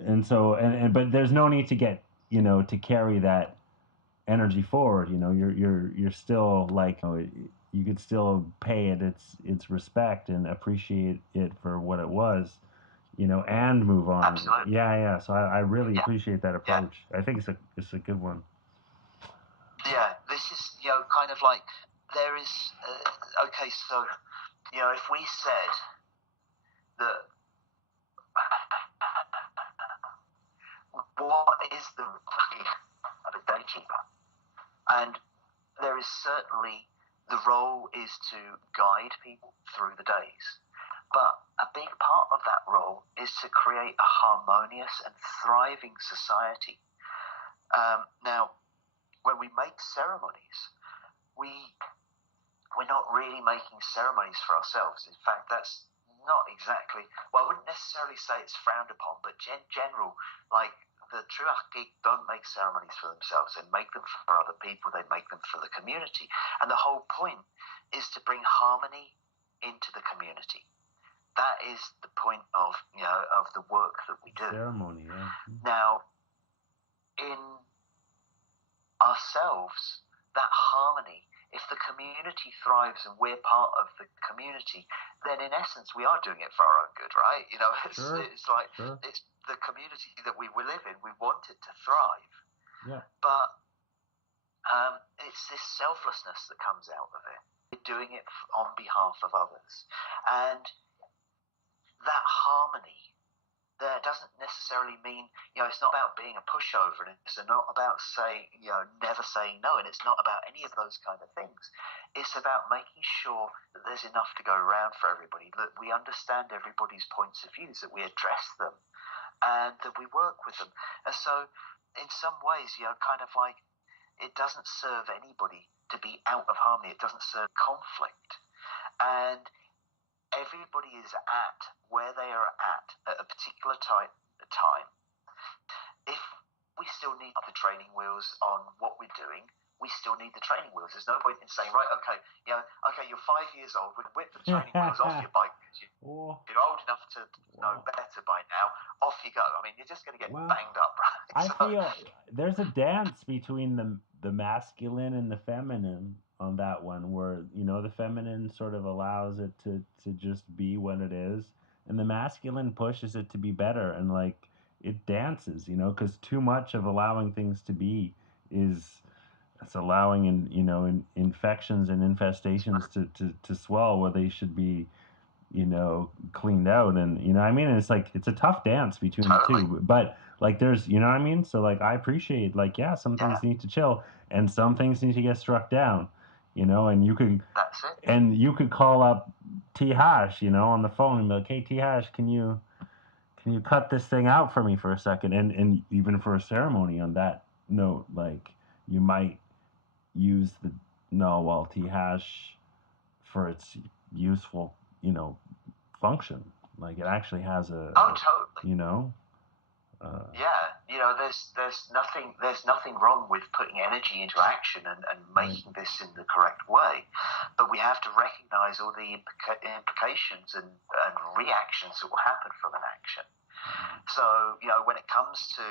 and so, but there's no need to get, you know, to carry that energy forward. You know, you're still like, you know, you could still pay it its respect and appreciate it for what it was, you know, and move on. Absolutely. Yeah. So I really appreciate that approach. Yeah. I think it's a good one. Yeah, this is, you know, kind of like, there is okay, so, you know, if we said that what is the role of a daykeeper? And there is certainly, the role is to guide people through the days. But a big part of that role is to create a harmonious and thriving society. Now, when we make ceremonies, we're not really making ceremonies for ourselves. In fact, that's not exactly, well, I wouldn't necessarily say it's frowned upon, but general, like, the true Akik don't make ceremonies for themselves. They make them for other people. They make them for the community. And the whole point is to bring harmony into the community. That is the point of, you know, of the work that we do. Ceremony, yeah. Now, in ourselves, that harmony if the community thrives and we're part of the community, then in essence we are doing it for our own good, right? It's like it's the community that we live in. We want it to thrive, but it's this selflessness that comes out of it. We're doing it on behalf of others, and that harmony there doesn't necessarily mean, it's not about being a pushover, and it's not about saying, never saying no, and it's not about any of those kind of things. It's about making sure that there's enough to go around for everybody, that we understand everybody's points of views, that we address them, and that we work with them. And so, in some ways, kind of like, it doesn't serve anybody to be out of harmony. It doesn't serve conflict. And everybody is at where they are at a particular time. If we still need the training wheels on what we're doing, we still need the training wheels. There's no point in saying, right, okay, you're 5 years old, we'll whip the training wheels off your bike because you're old enough to know better by now. Off you go. I mean, you're just going to get banged up, right? I feel there's a dance between the masculine and the feminine on that one, where the feminine sort of allows it to just be what it is, and the masculine pushes it to be better, and like it dances, because too much of allowing things to be it's allowing infections and infestations to swell where they should be cleaned out. And I mean, it's like it's a tough dance between the two, but like there's I mean, so like I appreciate like some things need to chill and some things need to get struck down, and you could call up T Hash on the phone and be like, hey T Hash, can you cut this thing out for me for a second? And even for a ceremony on that note, like you might use T Hash for its useful function. Like it actually has a totally. There's nothing wrong with putting energy into action and making this in the correct way, but we have to recognize all the implications and reactions that will happen from an action. So when it comes to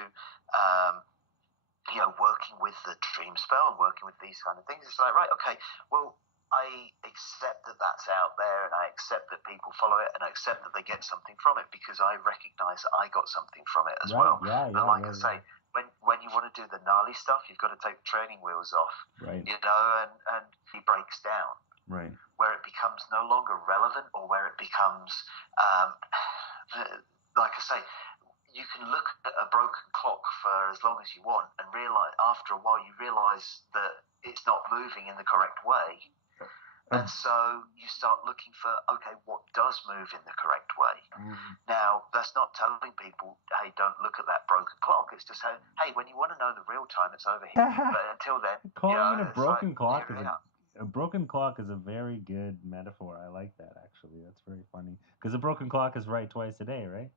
working with the dream spell and working with these kind of things, it's like, right, okay, well, I accept that that's out there, and I accept that people follow it, and I accept that they get something from it because I recognize that I got something from it as well. But like I say, when you want to do the gnarly stuff, you've got to take the training wheels off, and he breaks down, where it becomes no longer relevant, or where it becomes, like I say, you can look at a broken clock for as long as you want, and realize after a while you realize that it's not moving in the correct way. And so you start looking for, okay, what does move in the correct way? Now, that's not telling people, hey, don't look at that broken clock. It's just, hey, when you want to know the real time, it's over here. But until then, calling it a broken clock is a broken clock is a very good metaphor. I like that, actually. That's very funny. Because a broken clock is right twice a day, right?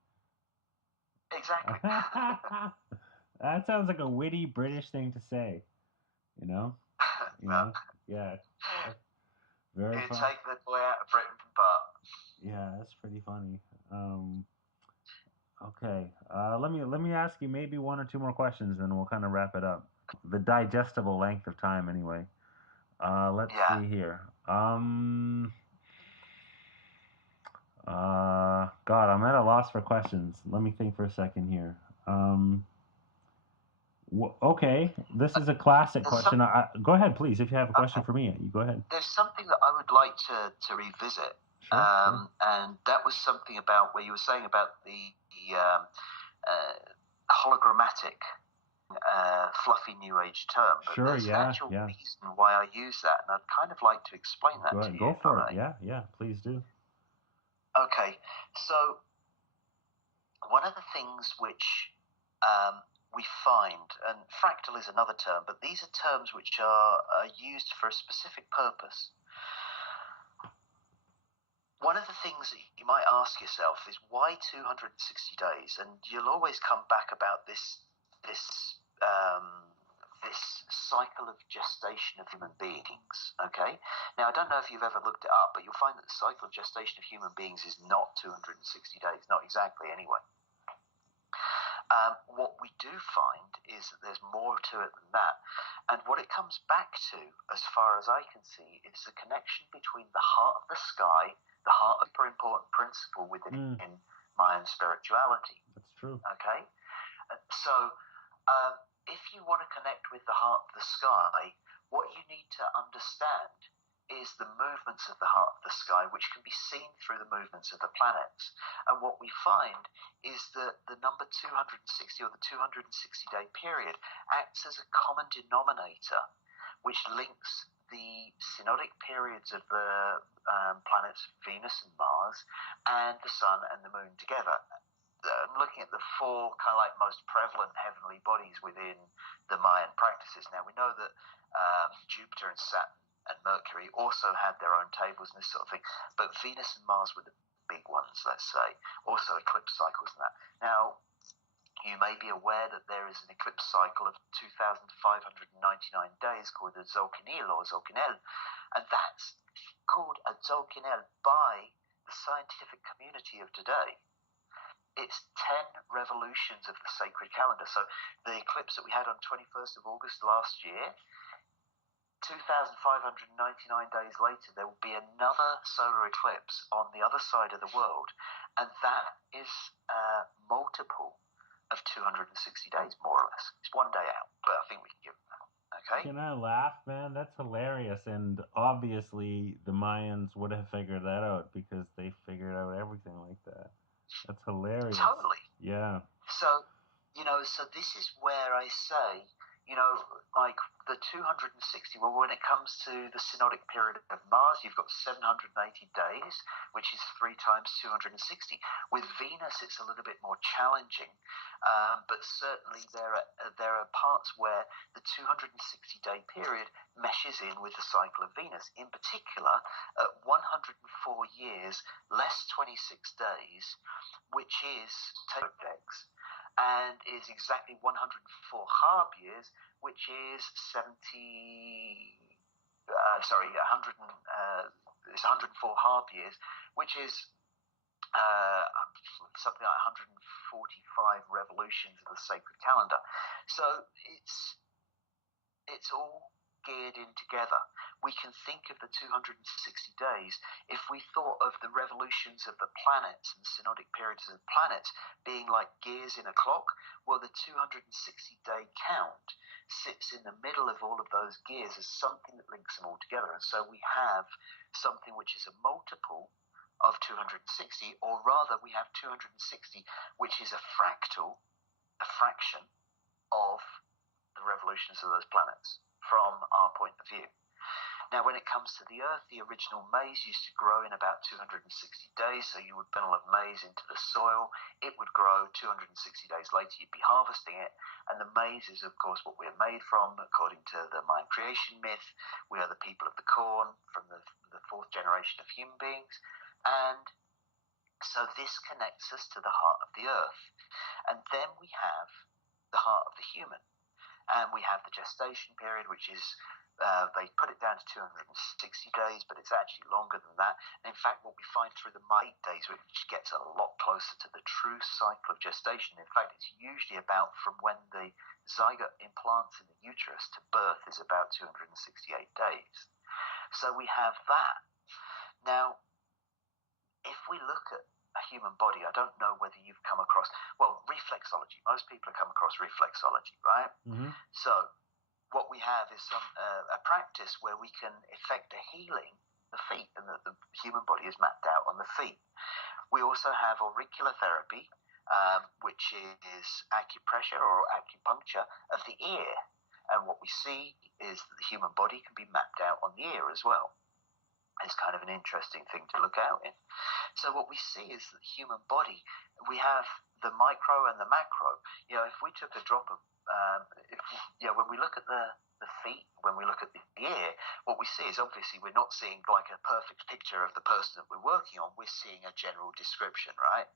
Exactly. That sounds like a witty British thing to say, Yeah. Very you funny. Take the boy out of Britain, but yeah, that's pretty funny. Okay, let me ask you maybe one or two more questions, then we'll kind of wrap it up. The digestible length of time, anyway. Let's see here. God, I'm at a loss for questions. Let me think for a second here. Okay, this is a classic question. Go ahead, please. If you have a question for me, you go ahead. There's something that I would like to revisit, sure. And that was something about where you were saying about the hologrammatic, fluffy New Age term. But there's an actual reason why I use that, and I'd kind of like to explain that to you. Go for it. Yeah, please do. Okay, so one of the things which we find, and fractal is another term, but these are terms which are used for a specific purpose. One of the things that you might ask yourself is, why 260 days? And you'll always come back about this cycle of gestation of human beings, okay? Now, I don't know if you've ever looked it up, but you'll find that the cycle of gestation of human beings is not 260 days, not exactly anyway. What we do find is that there's more to it than that. And what it comes back to, as far as I can see, is the connection between the heart of the sky, the heart of a very important principle within Mayan spirituality. That's true. Okay? So, if you want to connect with the heart of the sky, what you need to understand is the movements of the heart of the sky, which can be seen through the movements of the planets. And what we find is that the number 260, or the 260-day period, acts as a common denominator which links the synodic periods of the planets Venus and Mars and the Sun and the Moon together. Looking at the four kind of like most prevalent heavenly bodies within the Mayan practices. Now, we know that Jupiter and Saturn and Mercury also had their own tables and this sort of thing, but Venus and Mars were the big ones, let's say. Also eclipse cycles and that. Now, you may be aware that there is an eclipse cycle of 2,599 days called the Tzolkin or Tzolkinel, and that's called a Tzolkinel by the scientific community of today. It's 10 revolutions of the sacred calendar. So the eclipse that we had on 21st of August last year, 2,599 days later, there will be another solar eclipse on the other side of the world, and that is multiple of 260 days, more or less. It's 1 day out, but I think we can give it that. Okay? Can I laugh, man? That's hilarious, and obviously the Mayans would have figured that out because they figured out everything like that. That's hilarious. Totally. Yeah. So, so this is where I say, like the 260, well, when it comes to the synodic period of Mars, you've got 780 days, which is 3 times 260. With Venus, it's a little bit more challenging, but certainly there are parts where the 260-day period meshes in with the cycle of Venus. In particular, at 104 years, less 26 days, which is Tepex, and is exactly 104 Harb years, which is 100. It's 104 Harb years, which is something like 145 revolutions of the sacred calendar. So it's all geared in together. We can think of the 260 days if we thought of the revolutions of the planets and synodic periods of the planets being like gears in a clock. Well, the 260-day count sits in the middle of all of those gears as something that links them all together. And so we have something which is a multiple of 260, or rather we have 260, which is a fractal, a fraction of the revolutions of those planets from our point of view. Now, when it comes to the Earth, the original maize used to grow in about 260 days, so you would put of maize into the soil, it would grow 260 days later, you'd be harvesting it, and the maize is, of course, what we're made from, according to the Mayan creation myth. We are the people of the corn, from the fourth generation of human beings, and so this connects us to the heart of the Earth. And then we have the heart of the human. And we have the gestation period, which is, they put it down to 260 days, but it's actually longer than that. And in fact, what we find through the 8 days, which gets a lot closer to the true cycle of gestation. In fact, it's usually about from when the zygote implants in the uterus to birth is about 268 days. So we have that. Now, if we look at a human body, I don't know whether you've come across, well, reflexology. Most people have come across reflexology, right? Mm-hmm. So what we have is a practice where we can effect a healing the feet, and the human body is mapped out on the feet. We also have auricular therapy, which is acupressure or acupuncture of the ear. And what we see is that the human body can be mapped out on the ear as well. It's kind of an interesting thing to look out in. So what we see is that the human body, we have the micro and the macro. If we took a drop of, when we look at the feet, when we look at the ear, what we see is obviously we're not seeing like a perfect picture of the person that we're working on. We're seeing a general description, right?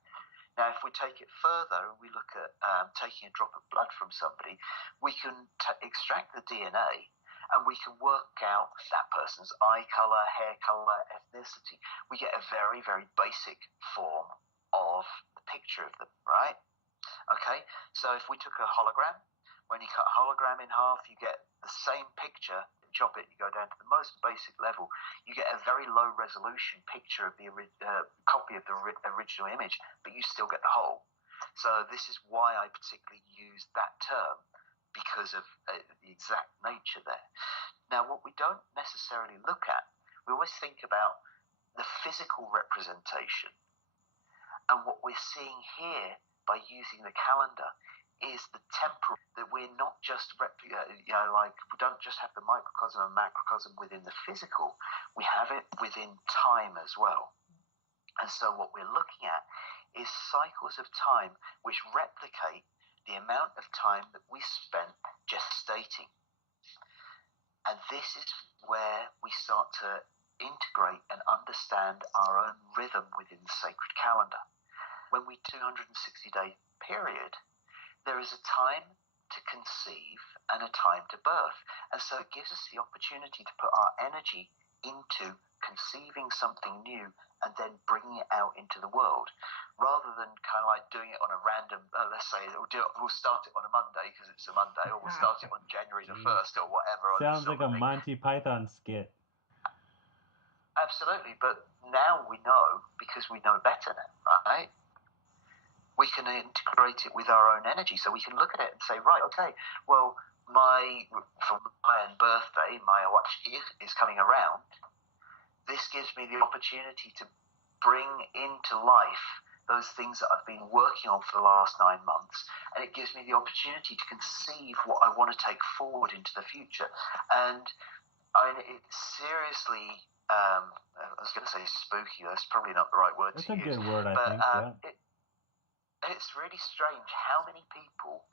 Now, if we take it further and we look at taking a drop of blood from somebody, we can extract the DNA, and we can work out that person's eye color, hair color, ethnicity. We get a very, very basic form of the picture of them, right? Okay, so if we took a hologram, when you cut a hologram in half, you get the same picture. Chop it, you go down to the most basic level, you get a very low resolution picture of the copy of the original image, but you still get the whole. So this is why I particularly use that term, because of the exact nature there. Now, what we don't necessarily look at, we always think about the physical representation, and what we're seeing here by using the calendar is the temporal, that we're not just like we don't just have the microcosm and macrocosm within the physical, we have it within time as well. And so what we're looking at is cycles of time which replicate the amount of time that we spent gestating. And this is where we start to integrate and understand our own rhythm within the sacred calendar. When we 260-day period, there is a time to conceive and a time to birth. And so it gives us the opportunity to put our energy into conceiving something new and then bringing it out into the world, rather than kind of like doing it on a random, let's say, we'll start it on a Monday because it's a Monday, or we'll start it on January the 1st or whatever. Sounds like a Monty Python skit. Absolutely, but now we know, because we know better now, right? We can integrate it with our own energy. So we can look at it and say, right, okay, well, for Mayan birthday, my Awachir is coming around. This gives me the opportunity to bring into life those things that I've been working on for the last 9 months. And it gives me the opportunity to conceive what I want to take forward into the future. And it's seriously, I was going to say spooky. That's probably not the right word to use. That's a good word, I think, yeah. It's really strange how many people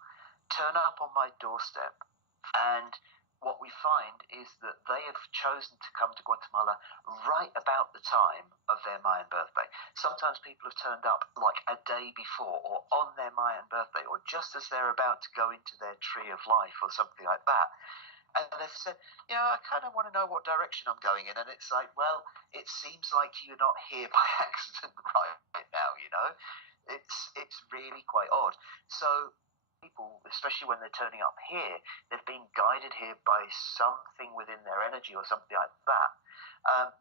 turn up on my doorstep, and what we find is that they have chosen to come to Guatemala right about the time of their Mayan birthday. Sometimes people have turned up like a day before, or on their Mayan birthday, or just as they're about to go into their tree of life or something like that. And they've said, I kind of want to know what direction I'm going in. And it's like, well, it seems like you're not here by accident right now, It's really quite odd. So people, especially when they're turning up here, they've been guided here by something within their energy or something like that.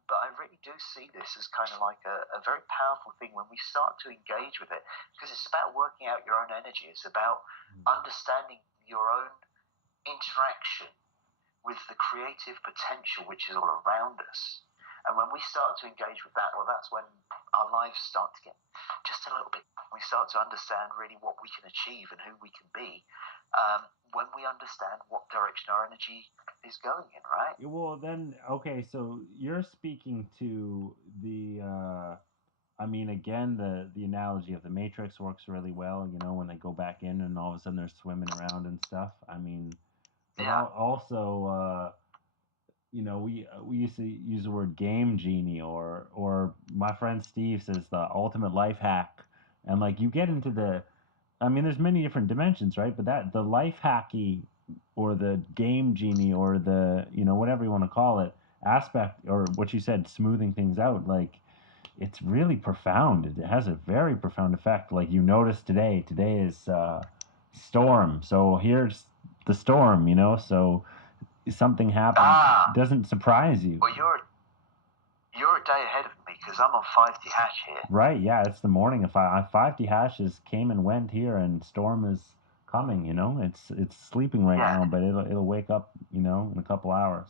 But I really do see this as kind of like a very powerful thing when we start to engage with it, because it's about working out your own energy. It's about understanding your own interaction with the creative potential which is all around us. And when we start to engage with that, well, that's when our lives start to get just a little bit, we start to understand really what we can achieve and who we can be, when we understand what direction our energy is going in, right? Well, then, okay, so you're speaking to the, again, the analogy of the Matrix works really well, when they go back in and all of a sudden they're swimming around and stuff. Also, we used to use the word game genie, or my friend Steve says the ultimate life hack, and like you get into there's many different dimensions, right? But the life hacky, or the game genie, or the whatever you want to call it, aspect, or what you said, smoothing things out, like it's really profound. It has a very profound effect. Like you notice today is storm, so here's the storm, so something happens, doesn't surprise you. Well, you're a day ahead of me because I'm on 5D hash here. Right, yeah, it's the morning of 5D hashes came and went here, and storm is coming. It's sleeping right now, but it'll wake up, in a couple hours.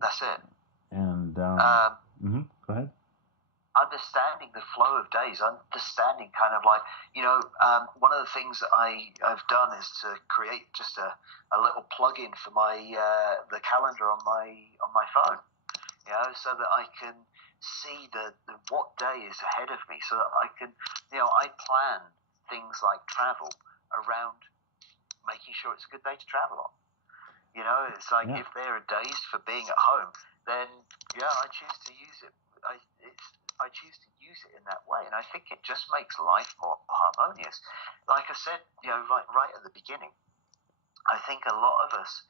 That's it. And go ahead. Understanding the flow of days, understanding kind of like, one of the things that I've done is to create just a little plug-in for my the calendar on my phone, so that I can see the what day is ahead of me, so that I can, I plan things like travel around making sure it's a good day to travel on. It's like if there are days for being at home, then I choose to use it. I choose to use it in that way, and I think it just makes life more harmonious. Like I said, right at the beginning, I think a lot of us,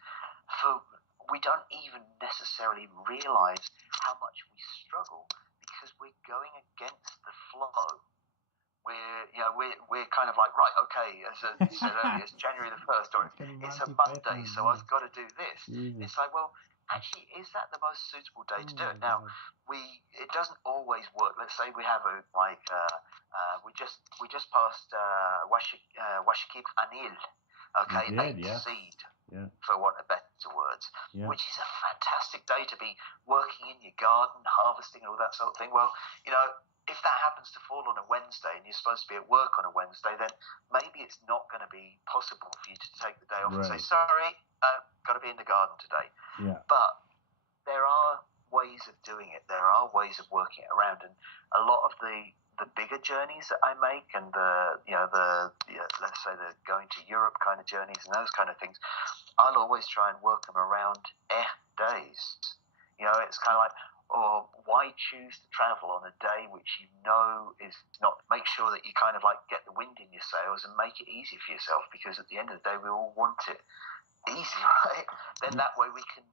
we don't even necessarily realize how much we struggle because we're going against the flow we're kind of like, right, okay, as I said earlier, it's January the 1st, or it's a Monday, so I've got to do this. Jesus. It's like, well, actually, is that the most suitable day to do it? Now, God. it doesn't always work. Let's say we have we just passed Washikib Anil, okay, We did, late yes. seed, Yeah. for want of better words, Yeah. which is a fantastic day to be working in your garden, harvesting, and all that sort of thing. Well, if that happens to fall on a Wednesday and you're supposed to be at work on a Wednesday, then maybe it's not going to be possible for you to take the day off and say, Right. sorry, got to be in the garden today. Yeah. But there are ways of doing it. There are ways of working it around, and a lot of the bigger journeys that I make, and let's say the going to Europe kind of journeys and those kind of things, I'll always try and work them around days. It's kind of like, or why choose to travel on a day which you know is not? Make sure that you kind of like get the wind in your sails and make it easy for yourself, because at the end of the day we all want it easy, right? Then that way we can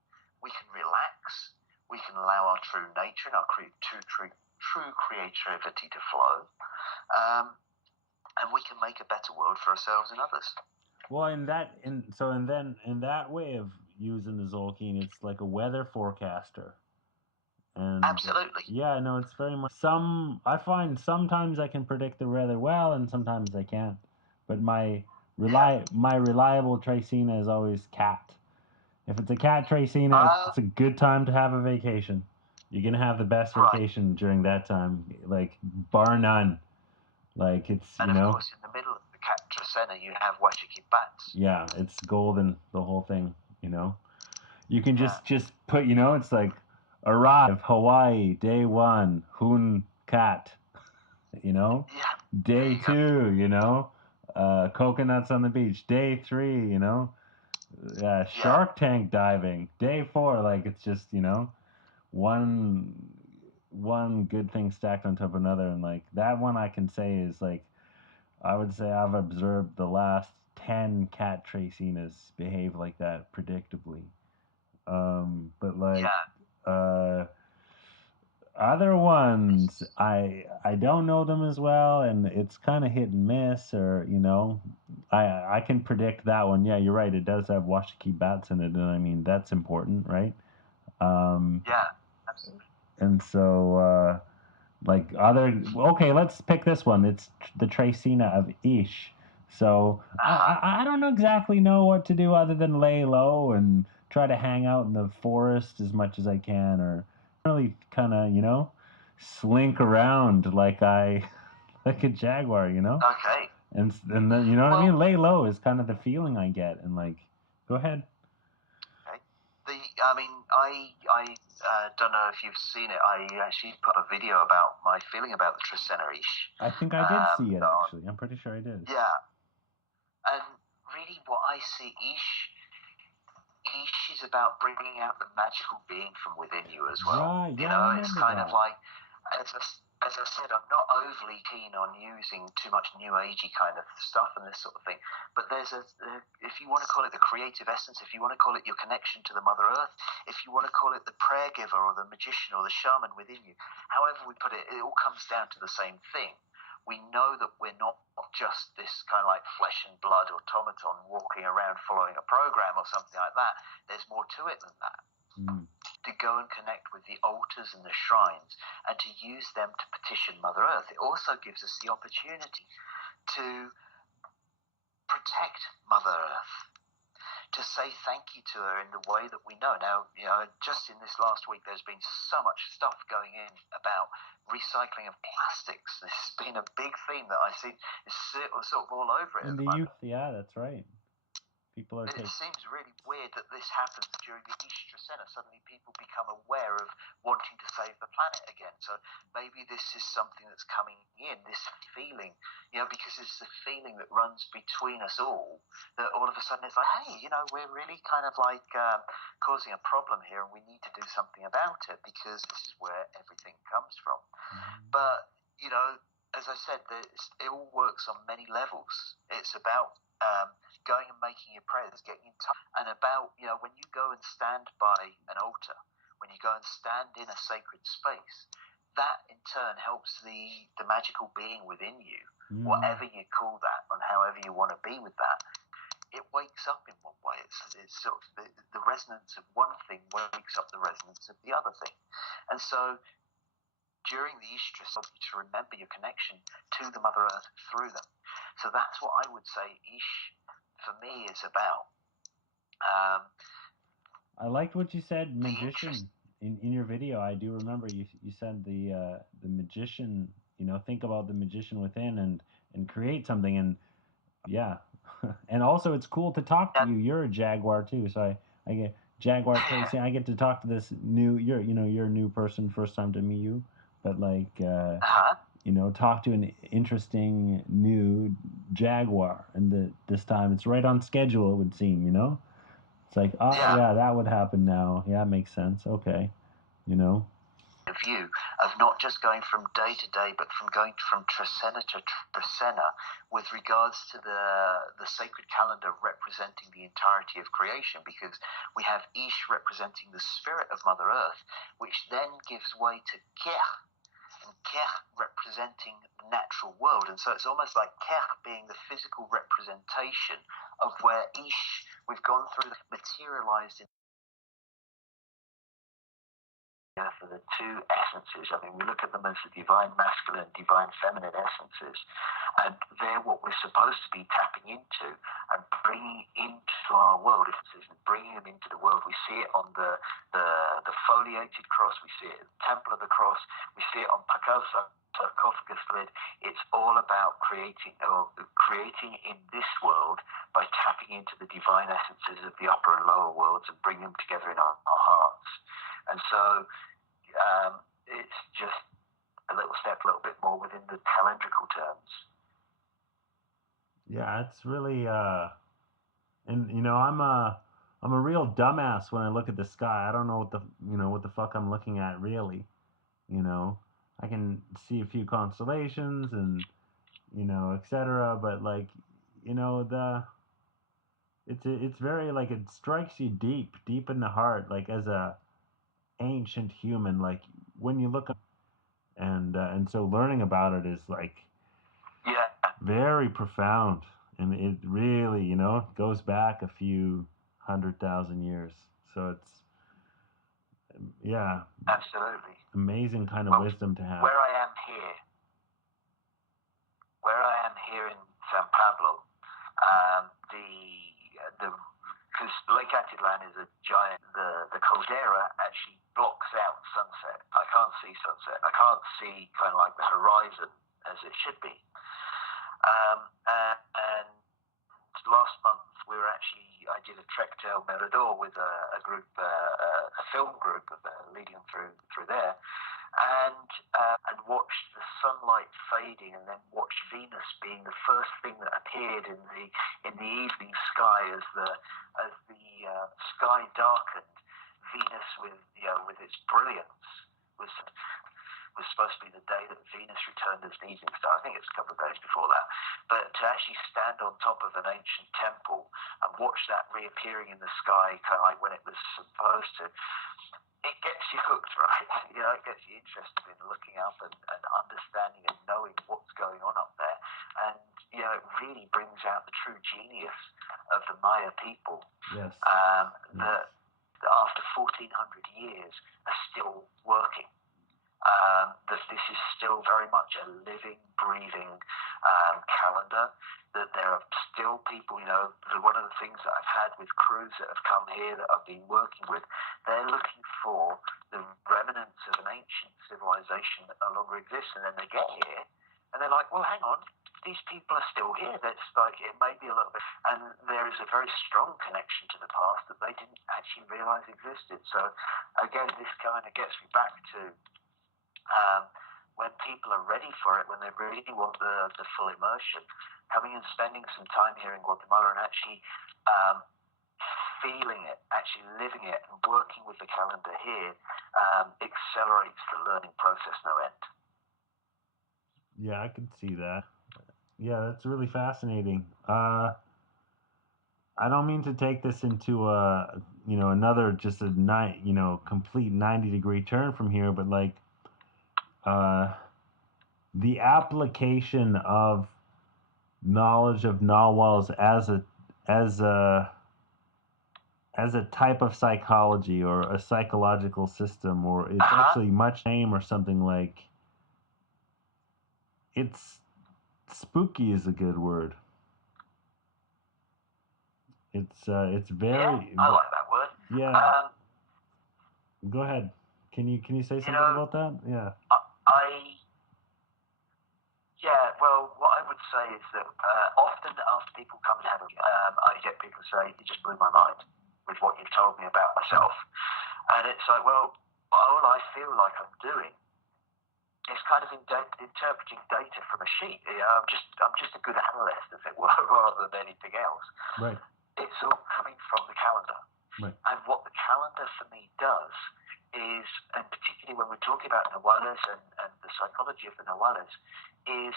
relax, we can allow our true nature and our true creativity to flow, and we can make a better world for ourselves and others. Well, in that way of using the Tzolkin, it's like a weather forecaster. And absolutely. Yeah, no, it's very much. I find sometimes I can predict the weather well, and sometimes I can't. But my reliable Tracina is always cat. If it's a cat Tracina, it's a good time to have a vacation. You're gonna have the best vacation during that time, like bar none. Like it's and of course, in the middle of the cat Tracina, you have Washikib bats. Yeah, it's golden, the whole thing. You can just put. It's like arrive Hawaii day 1, Hoon cat. Day 2, coconuts on the beach. Day 3, Shark Tank diving. Day 4, like it's just one good thing stacked on top of another, and like that one I can say is like, I would say I've observed the last 10 cat Tracinas behave like that predictably. But like other ones, I don't know them as well, and it's kind of hit and miss, or I can predict that one. Yeah, you're right. It does have Washikib bats in it, and I mean that's important, right? Absolutely. And so, okay, let's pick this one. It's the Tracina of Ish. So I don't exactly know what to do other than lay low and try to hang out in the forest as much as I can, or really kind of slink around like a jaguar, Okay. And then what I mean. Lay low is kind of the feeling I get, and like, go ahead. Okay. I don't know if you've seen it. I actually put a video about my feeling about the Tracina Ish. I think I did see it actually. I'm pretty sure I did. Yeah. And really, what I see Ish is about bringing out the magical being from within you as well. Right, yeah, it's kind of like, as I said, I'm not overly keen on using too much new agey kind of stuff and this sort of thing. But there's if you want to call it the creative essence, if you want to call it your connection to the Mother Earth, if you want to call it the prayer giver or the magician or the shaman within you, however we put it, it all comes down to the same thing. We know that we're not just this kind of like flesh and blood automaton walking around following a program or something like that. There's more to it than that. To go and connect with the altars and the shrines and to use them to petition Mother Earth. It also gives us the opportunity to protect Mother Earth, to say thank you to her in the way that we know. Now, just in this last week, there's been so much stuff going in about recycling of plastics. This has been a big theme that I see is sort of all over it. In the youth, yeah, that's right. It seems really weird that this happens during the Ish Tracina. Suddenly people become aware of wanting to save the planet again. So maybe this is something that's coming in, this feeling, because it's the feeling that runs between us all, that all of a sudden it's like, hey, we're really kind of like causing a problem here, and we need to do something about it, because this is where everything comes from. But, as I said, it all works on many levels. It's about going and making your prayers, getting in touch, and about, when you go and stand by an altar, when you go and stand in a sacred space, that in turn helps the magical being within you, whatever you call that, and however you want to be with that. It wakes up in one way. It's sort of the resonance of one thing wakes up the resonance of the other thing. And so during the Easter, to remember your connection to the Mother Earth through them. So that's what I would say Ish for me is about. I liked what you said, magician. In your video, I do remember you said the magician, think about the magician within and create something. And yeah. And also it's cool to talk to you. You're a Jaguar too, so I get Jaguar tracing. I get to talk to this new. You're a new person, first time to meet you, but like talk to an interesting new Jaguar, and this time it's right on schedule. It would seem, it's like yeah, that would happen now. Yeah, it makes sense. Okay, view of not just going from day to day, but going from Trecena to Trecena with regards to the sacred calendar representing the entirety of creation, because we have Ish representing the spirit of Mother Earth, which then gives way to Kech, and Kech representing the natural world. And so it's almost like Kech being the physical representation of where Ish, we've gone through, materialized in for the two essences. I mean, we look at them as the divine masculine, divine feminine essences, and they're what we're supposed to be tapping into and bringing into our world. Bringing them into the world. We see it on the foliated cross. We see it in the Temple of the Cross. We see it on Pagosa, sarcophagus lid. It's all about creating in this world by tapping into the divine essences of the upper and lower worlds and bringing them together in our hearts. And so it's just a little step, a little bit more within the calendrical terms. Yeah, it's really, and I'm a real dumbass when I look at the sky. I don't know what the fuck I'm looking at really. I can see a few constellations and etc. But like, it's very like it strikes you deep in the heart, like as a ancient human, like when you look up and so learning about it is like very profound, and it really goes back a few 100,000 years, so it's absolutely amazing kind of wisdom to have. Where I am here in San Pablo, because Lake Atitlan is a giant, the caldera actually blocks out sunset. I can't see sunset. I can't see kind of like the horizon as it should be. And last month I did a trek to El Mirador with a group, a film group leading through there, and watched the sunlight fading, and then watched Venus being the first thing that appeared in the evening sky as the sky darkened. Venus with its brilliance was supposed to be the day that Venus returned as an evening star. I think it's a couple of days before that. But to actually stand on top of an ancient temple and watch that reappearing in the sky, kind of like when it was supposed to, it gets you hooked, right? It gets you interested in looking up and understanding and knowing what's going on up there. And, it really brings out the true genius of the Maya people. Yes. That after 1,400 years are still working. That this is still very much a living, breathing calendar, that there are still people, one of the things that I've had with crews that have come here that I've been working with, they're looking for the remnants of an ancient civilization that no longer exists, and then they get here, and they're like, well, hang on, these people are still here. That's like, it may be a little bit, and there is a very strong connection to the past that they didn't actually realize existed. So again, this kind of gets me back to when people are ready for it, when they really want the full immersion, coming and spending some time here in Guatemala and actually feeling it, actually living it, and working with the calendar here accelerates the learning process no end. Yeah, I can see that. Yeah, that's really fascinating. I don't mean to take this into another just a complete 90-degree turn from here, but like the application of knowledge of narwhals as a type of psychology or a psychological system, or it's actually much name or something like. It's spooky is a good word. It's very. Yeah, I like that word. Yeah. Go ahead. Can you say something about that? Yeah. Well, what I would say is that often after people come and have I get people say, "You just blew my mind with what you've told me about myself," and it's like, well, all I feel like I'm doing is kind of interpreting data from a sheet. I'm just a good analyst, as it were, rather than anything else. Right. It's all coming from the calendar. Right. And what the calendar for me does is, and particularly when we're talking about Nahuales and the psychology of the Nahuales, is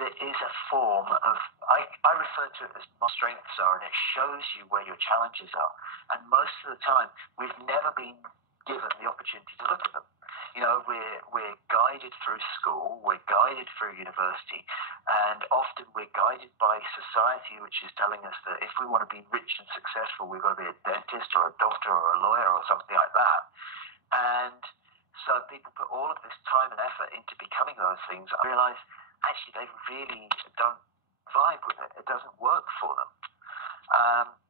there is a form of, I refer to it as my strengths are, and it shows you where your challenges are. And most of the time, we've never been given the opportunity to look at them. We're guided through school, we're guided through university, and often we're guided by society, which is telling us that if we want to be rich and successful, we've got to be a dentist or a doctor or a lawyer or something like that. And so people put all of this time and effort into becoming those things. I realize actually they really don't vibe with it. It doesn't work for them.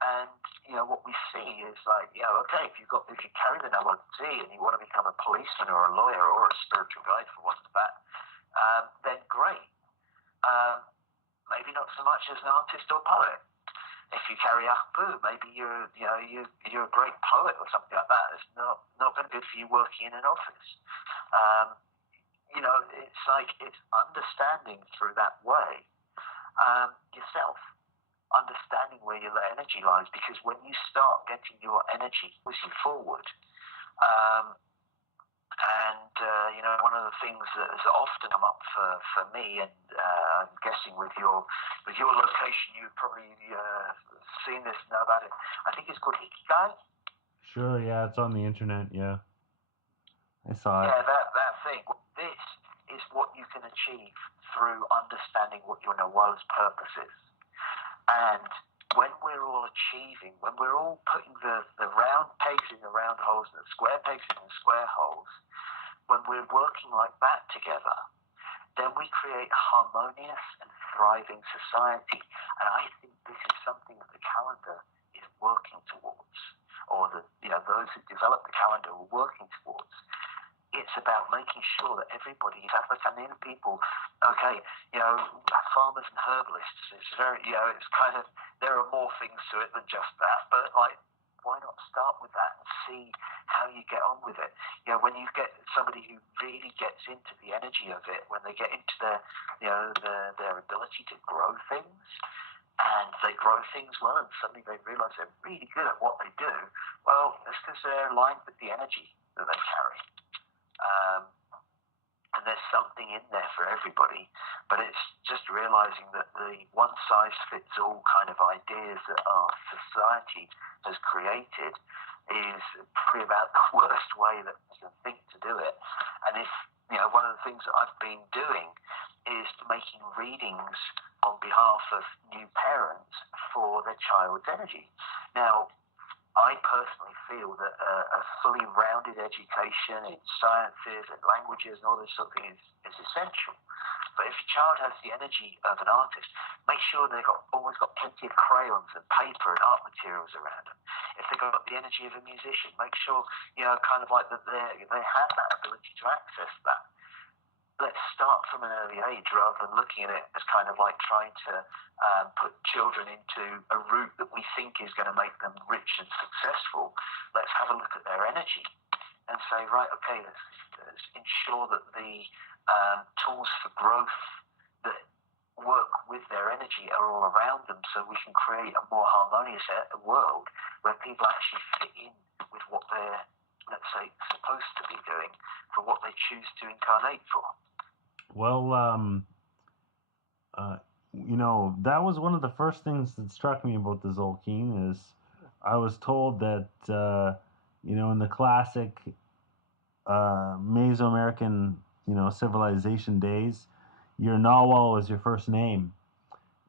And what we see is like, okay, if you carry the NLT and you want to become a policeman or a lawyer or a spiritual guide, for want of that, then great. Maybe not so much as an artist or poet. If you carry Akbu, maybe you're a great poet or something like that. It's not going to be good for you working in an office. It's like it's understanding through that way yourself. Understanding where your energy lies, because when you start getting your energy pushing forward, one of the things that has often come up for me, and I'm guessing with your location, you've probably seen this, know about it. I think it's called Ikigai. Sure, yeah, it's on the internet. Yeah, I saw it. Yeah, that thing. This is what you can achieve through understanding what your Nawal's purpose is. And when we're all putting the round pegs in the round holes and the square pegs in the square holes, when we're working like that together, then we create a harmonious and thriving society. And I think this is something that the calendar is working towards, or those who develop the calendar are working towards. It's about making sure that everybody, African people, farmers and herbalists. It's very, it's kind of, there are more things to it than just that. But like, why not start with that and see how you get on with it? When you get somebody who really gets into the energy of it, when they get into their ability to grow things, and they grow things well, and suddenly they realize they're really good at what they do. Well, it's because they're aligned with the energy that they carry. And there's something in there for everybody, but it's just realizing that the one-size-fits-all kind of ideas that our society has created is probably about the worst way that we can think to do it. And if, one of the things that I've been doing is making readings on behalf of new parents for their child's energy. Now, I personally feel that a fully rounded education in sciences and languages and all this sort of thing is essential. But if your child has the energy of an artist, make sure they've always got plenty of crayons and paper and art materials around them. If they've got the energy of a musician, make sure, kind of like that they have that ability to access that. Let's start from an early age rather than looking at it as kind of like trying to put children into a route that we think is going to make them rich and successful. Let's have a look at their energy and say, right, okay, let's ensure that the tools for growth that work with their energy are all around them, so we can create a more harmonious world where people actually fit in with what they're, let's say, supposed to be doing for what they choose to incarnate for. Well, that was one of the first things that struck me about the Tzolkin is I was told that, in the classic Mesoamerican, civilization days, your narwhal was your first name,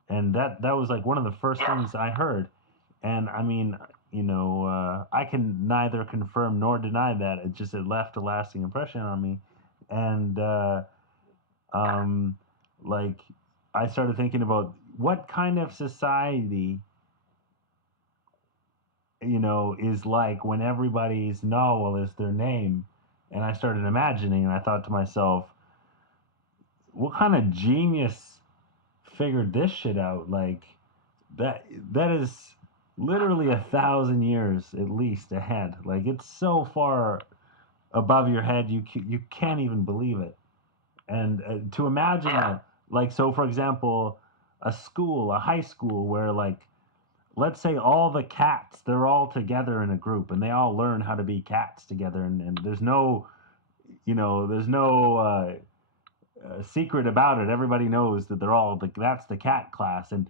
and that was like one of the first things I heard. And I mean, I can neither confirm nor deny that. It left a lasting impression on me, and like I started thinking about what kind of society is like when everybody's narwhal is their name. And I started imagining, and I thought to myself, what kind of genius figured this shit out? Like that is literally 1,000 years at least ahead. Like it's so far above your head, you can't even believe it. And to imagine that, like, so for example, a high school where, like, let's say all the cats, they're all together in a group and they all learn how to be cats together, and there's no secret about it. Everybody knows that that's the cat class, and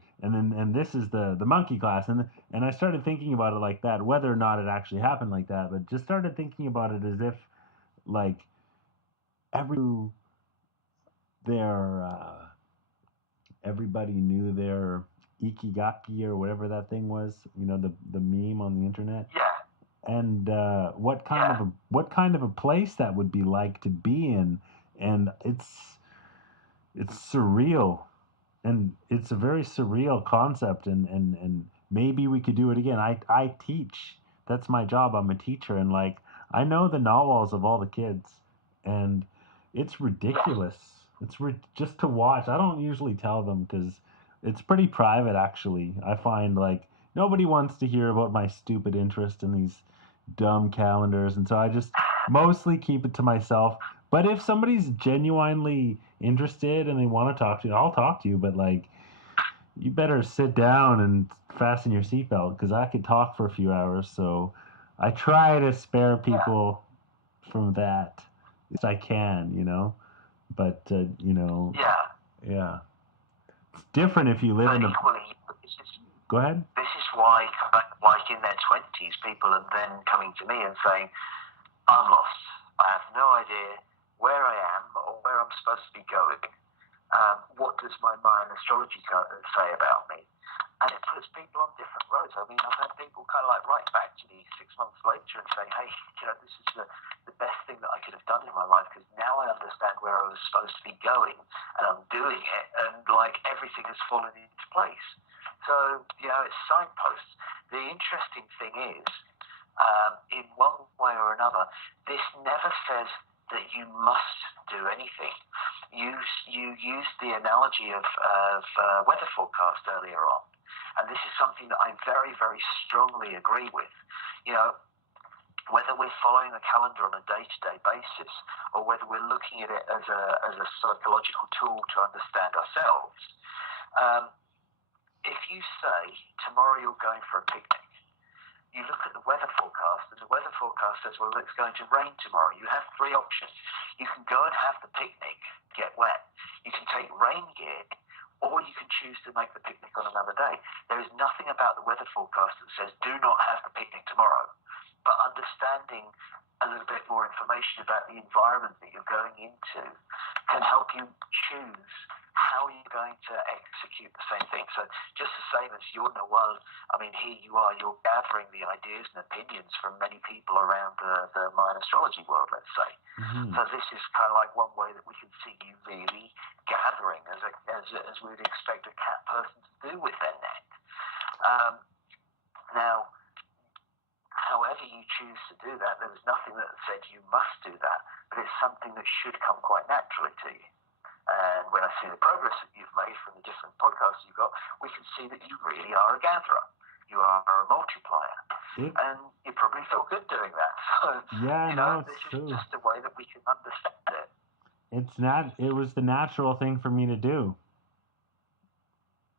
this is the monkey class, and I started thinking about it like that, whether or not it actually happened like that, but just started thinking about it as if, like, their everybody knew their ikigaki or whatever that thing was, the meme on the internet. Yeah. And what kind of a place that would be like to be in, and it's surreal, and it's a very surreal concept, and maybe we could do it again. I teach. That's my job. I'm a teacher, and like I know the narwhals of all the kids, and it's ridiculous. It's just to watch. I don't usually tell them because it's pretty private, actually. I find, like, nobody wants to hear about my stupid interest in these dumb calendars, and so I just mostly keep it to myself. But if somebody's genuinely interested and they want to talk to you, I'll talk to you. But, like, you better sit down and fasten your seatbelt because I could talk for a few hours. So I try to spare people from that as I can. But yeah, it's different if you live in a. Go ahead. This is why, like in their 20s, people are then coming to me and saying, "I'm lost. I have no idea where I am or where I'm supposed to be going. What does my Mayan astrology say about me?" And it puts people on different roads. I mean, I've had people kind of like write back to me 6 months later and say, "Hey, this is the best thing that I could have done in my life because now I understand where I was supposed to be going and I'm doing it, and like everything has fallen into place." So, it's signposts. The interesting thing is, in one way or another, this never says that you must do anything. You used the analogy of weather forecast earlier on, and this is something that I very, very strongly agree with. Whether we're following the calendar on a day-to-day basis or whether we're looking at it as a psychological tool to understand ourselves, if you say tomorrow you're going for a picnic, you look at the weather forecast, and the weather forecast says, well, it's going to rain tomorrow. You have three options. You can go and have the picnic, get wet. You can take rain gear, or you can choose to make the picnic on another day. There is nothing about the weather forecast that says do not have the picnic tomorrow. But understanding a little bit more information about the environment that you're going into can help you choose how you're going to execute the same thing. So just the same as you're in the world, I mean, here you are, you're gathering the ideas and opinions from many people around the Mayan astrology world, let's say. Mm-hmm. So this is kind of like one way that we can see you really gathering as we'd expect a cat person to do with their net. Now, however you choose to do that, there was nothing that said you must do that, but it's something that should come quite naturally to you. And when I see the progress that you've made from the different podcasts you've got, we can see that you really are a gatherer. You are a multiplier. And you probably feel good doing that. So, this is just a way that we can understand it. It was the natural thing for me to do.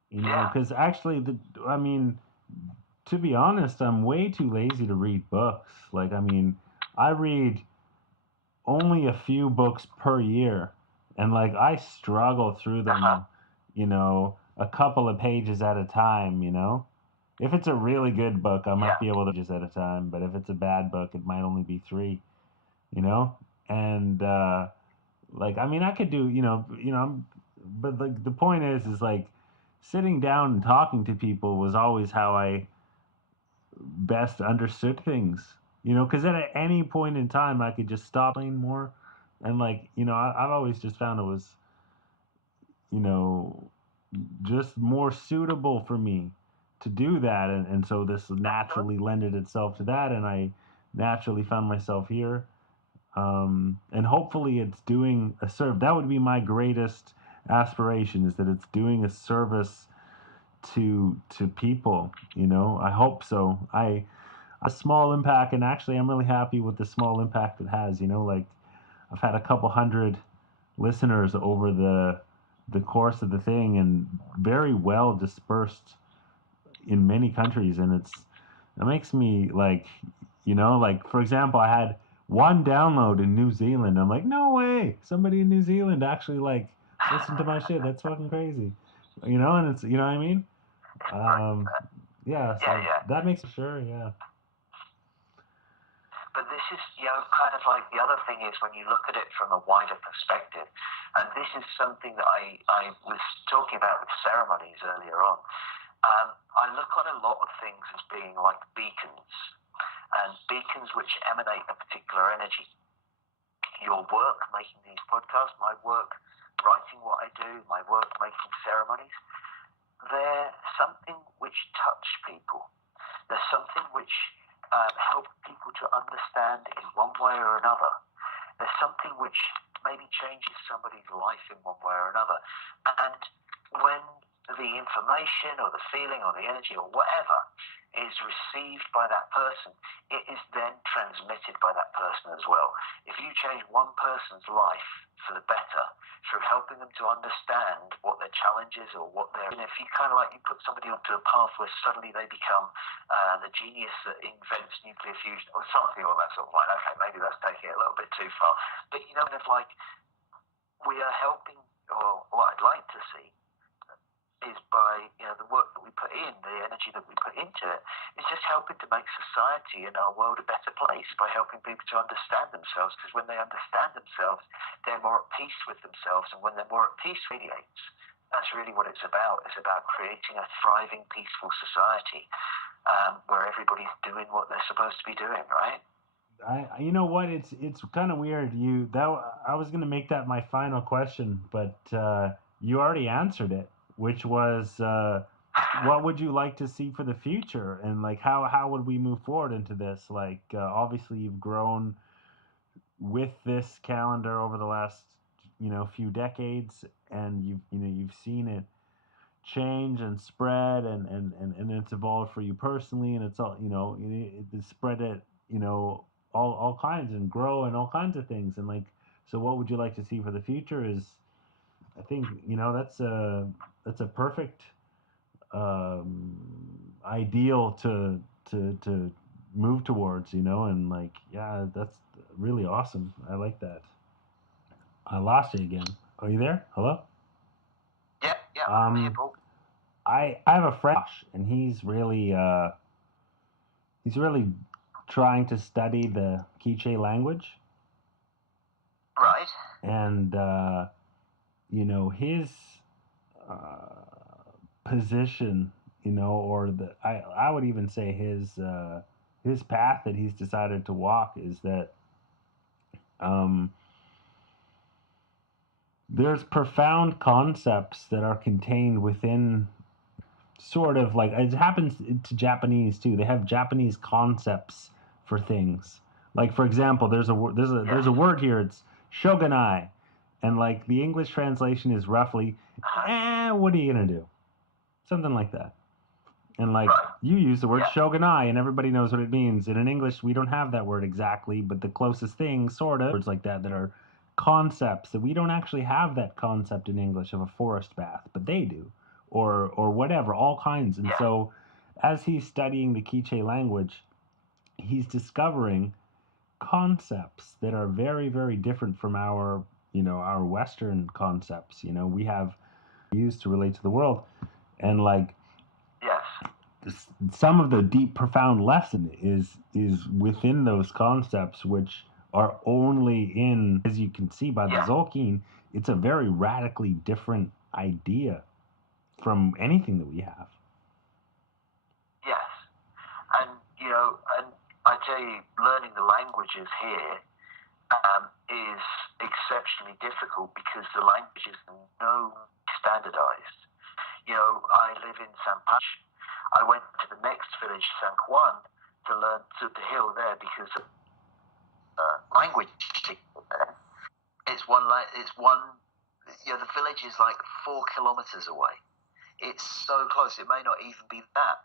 Because actually, to be honest, I'm way too lazy to read books. Like, I read only a few books per year. And, like, I struggle through them, a couple of pages at a time, If it's a really good book, I might be able to just at a time. But if it's a bad book, it might only be 3, And, like, I mean, I could do, but the point is like sitting down and talking to people was always how I best understood things, because at any point in time I could just stop playing more, and like, I've always just found it was, you know, just more suitable for me to do that, and so this naturally lended itself to that, and I naturally found myself here, and hopefully it's doing a serve. That would be my greatest aspiration, is that it's doing a service to people. I hope so. A small impact, and actually I'm really happy with the small impact it has. Like, I've had a couple hundred listeners over the course of the thing, and very well dispersed in many countries, and it makes me like, like, for example, I had one download in New Zealand. I'm like, no way, somebody in New Zealand actually like listened to my shit. That's fucking crazy, and it's, what I mean. Yeah, so that makes sure, yeah. But this is, kind of like the other thing is when you look at it from a wider perspective, and this is something that I was talking about with ceremonies earlier on. I look on a lot of things as being like beacons, and beacons which emanate a particular energy. Your work making these podcasts, my work writing what I do, my work making ceremonies, they're something which touch people. They're something which help people to understand in one way or another. There's something which maybe changes somebody's life in one way or another. And when the information or the feeling or the energy or whatever is received by that person, it is then transmitted by that person as well. If you change one person's life for the better through helping them to understand what their challenges or what their, if you kind of like, you put somebody onto a path where suddenly they become the genius that invents nuclear fusion or something or that sort of line. Okay, maybe that's taking it a little bit too far, but it's like we are helping, or what I'd like to see is by the work that we put in, the energy that we put into it, is just helping to make society and our world a better place by helping people to understand themselves, because when they understand themselves, they're more at peace with themselves, and when they're more at peace, radiates. That's really what it's about. It's about creating a thriving, peaceful society where everybody's doing what they're supposed to be doing, right? You know what? It's kind of weird. I was gonna make that my final question, but you already answered it, which was, what would you like to see for the future, and like how would we move forward into this? Like, obviously you've grown with this calendar over the last few decades, and you've seen it change and spread, and it's evolved for you personally, and it's all it spread it, all kinds, and grow, and all kinds of things, and like, so what would you like to see for the future is, I think, that's a perfect ideal to move towards, and like, yeah, that's really awesome. I like that. I lost you again. Are you there? Hello? Yeah, I'm here, Paul. I have a friend, and he's really trying to study the Quiche language. Right. And his position, or I would even say his path that he's decided to walk is that there's profound concepts that are contained within, sort of like, it happens to Japanese too. They have Japanese concepts for things. Like, for example, there's a word here. It's shogunai, and like the English translation is roughly, what are you gonna do? Something like that. And like, you use the word shogunai, and everybody knows what it means. And in English, we don't have that word exactly, but the closest thing, sort of, words like that are concepts that we don't actually have that concept in English of a forest bath, but they do, or whatever, all kinds. And so, as he's studying the Quiche language, he's discovering concepts that are very, very different from our Western concepts. We have used to relate to the world, and like, some of the deep, profound lesson is within those concepts, which are only in, as you can see by the Tzolkin, it's a very radically different idea from anything that we have. Yes. And, and I tell you, learning the languages here is exceptionally difficult because the languages are no standardized. I live in San Pach. I went to the next village, San Juan, to learn the hill there because of language there. It's one, the village is like 4 kilometers away. It's so close. It may not even be that.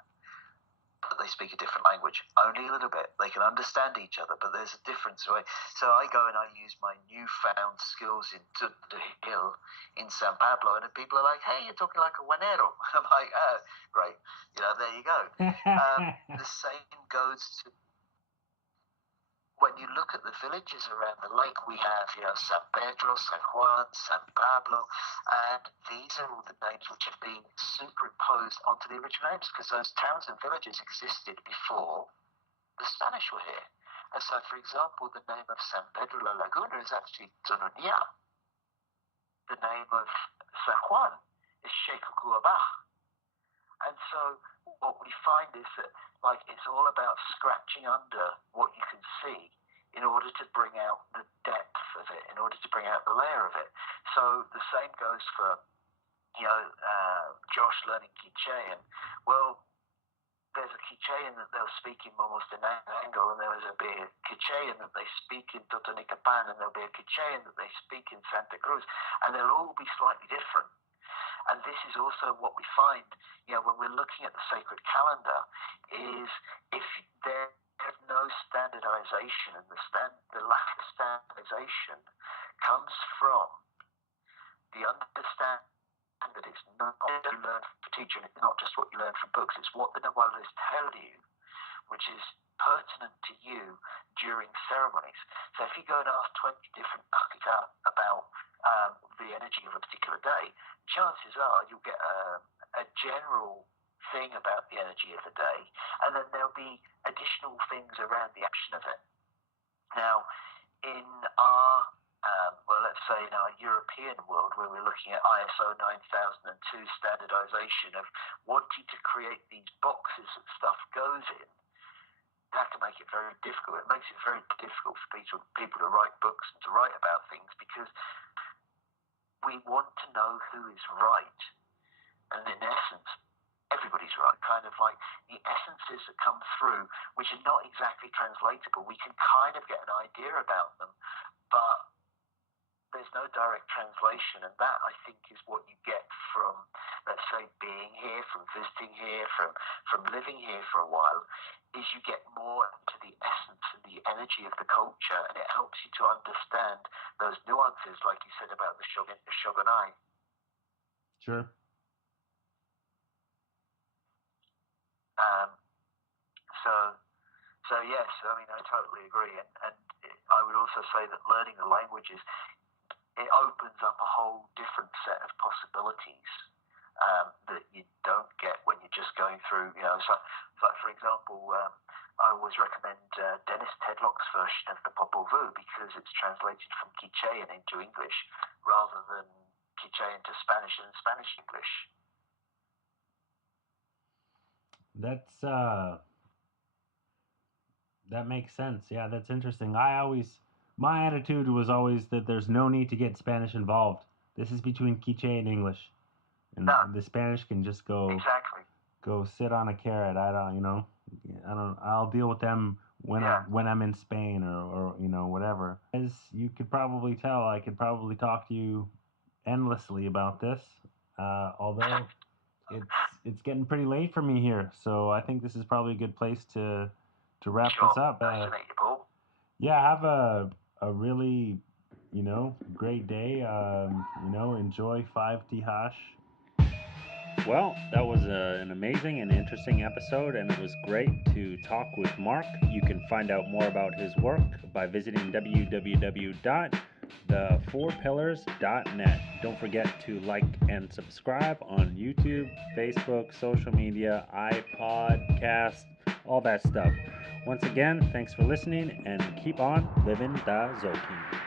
But they speak a different language, only a little bit. They can understand each other, but there's a difference. So I go and I use my newfound skills in the hill in San Pablo, and people are like, "Hey, you're talking like a Guanero." I'm like, "Oh, great, there you go." The same goes to when you look at the villages around the lake. We have, San Pedro, San Juan, San Pablo, and these are all the names which have been superimposed onto the original names because those towns and villages existed before the Spanish were here. And so, for example, the name of San Pedro La Laguna is actually Tononia. The name of San Juan is Sheikukuabah. And so what we find is that, it's all about scratching under what you can see in order to bring out the depth of it, in order to bring out the layer of it. So the same goes for, Josh learning Quichean. Well, there's a Quichean that they'll speak in Momostenango, and there's a Quichean that they speak in Totonicapan, and there'll be a Quichean that they speak in Santa Cruz, and they'll all be slightly different. And this is also what we find, when we're looking at the sacred calendar, is if there is no standardization, and the lack of standardization comes from the understanding that it's not what you learn from teaching, it's not just what you learn from books, it's what the Nahuales tell you, which is pertinent to you during ceremonies. So if you go and ask 20 different akita about the energy of a particular day, chances are you'll get a general thing about the energy of the day, and then there'll be additional things around the action of it. Now, in our, let's say in our European world, where we're looking at ISO 9002 standardization of wanting to create these boxes that stuff goes in, that can make it very difficult. It makes it very difficult for people to write books and to write about things because we want to know who is right. And in essence, everybody's right. Kind of like the essences that come through, which are not exactly translatable. We can kind of get an idea about them, but there's no direct translation. And that, I think, is what you get from, let's say, being here, from visiting here, from living here for a while, is you get more into the essence and the energy of the culture, and it helps you to understand those nuances, like you said about the shogunai. Sure. So yes, I mean, I totally agree, and I would also say that learning the languages, it opens up a whole different set of possibilities that you don't get when you're just going through, So like for example, I always recommend Dennis Tedlock's version of the Popol Vuh because it's translated from Quichean into English rather than Quichean to Spanish and Spanish English. That makes sense. Yeah, that's interesting. My attitude was always that there's no need to get Spanish involved. This is between Quiche and English, and the Spanish can just go sit on a carrot. I'll deal with them when I'm in Spain or whatever. As you could probably tell, I could probably talk to you endlessly about this, although it's getting pretty late for me here. So I think this is probably a good place to wrap this up. Have a really, great day. Enjoy 5 Tihash. Well, that was an amazing and interesting episode, and it was great to talk with Mark. You can find out more about his work by visiting www.the4pillars.net. Don't forget to like and subscribe on YouTube, Facebook, social media, iPodcast, all that stuff. Once again, thanks for listening and keep on living the Tzolkin.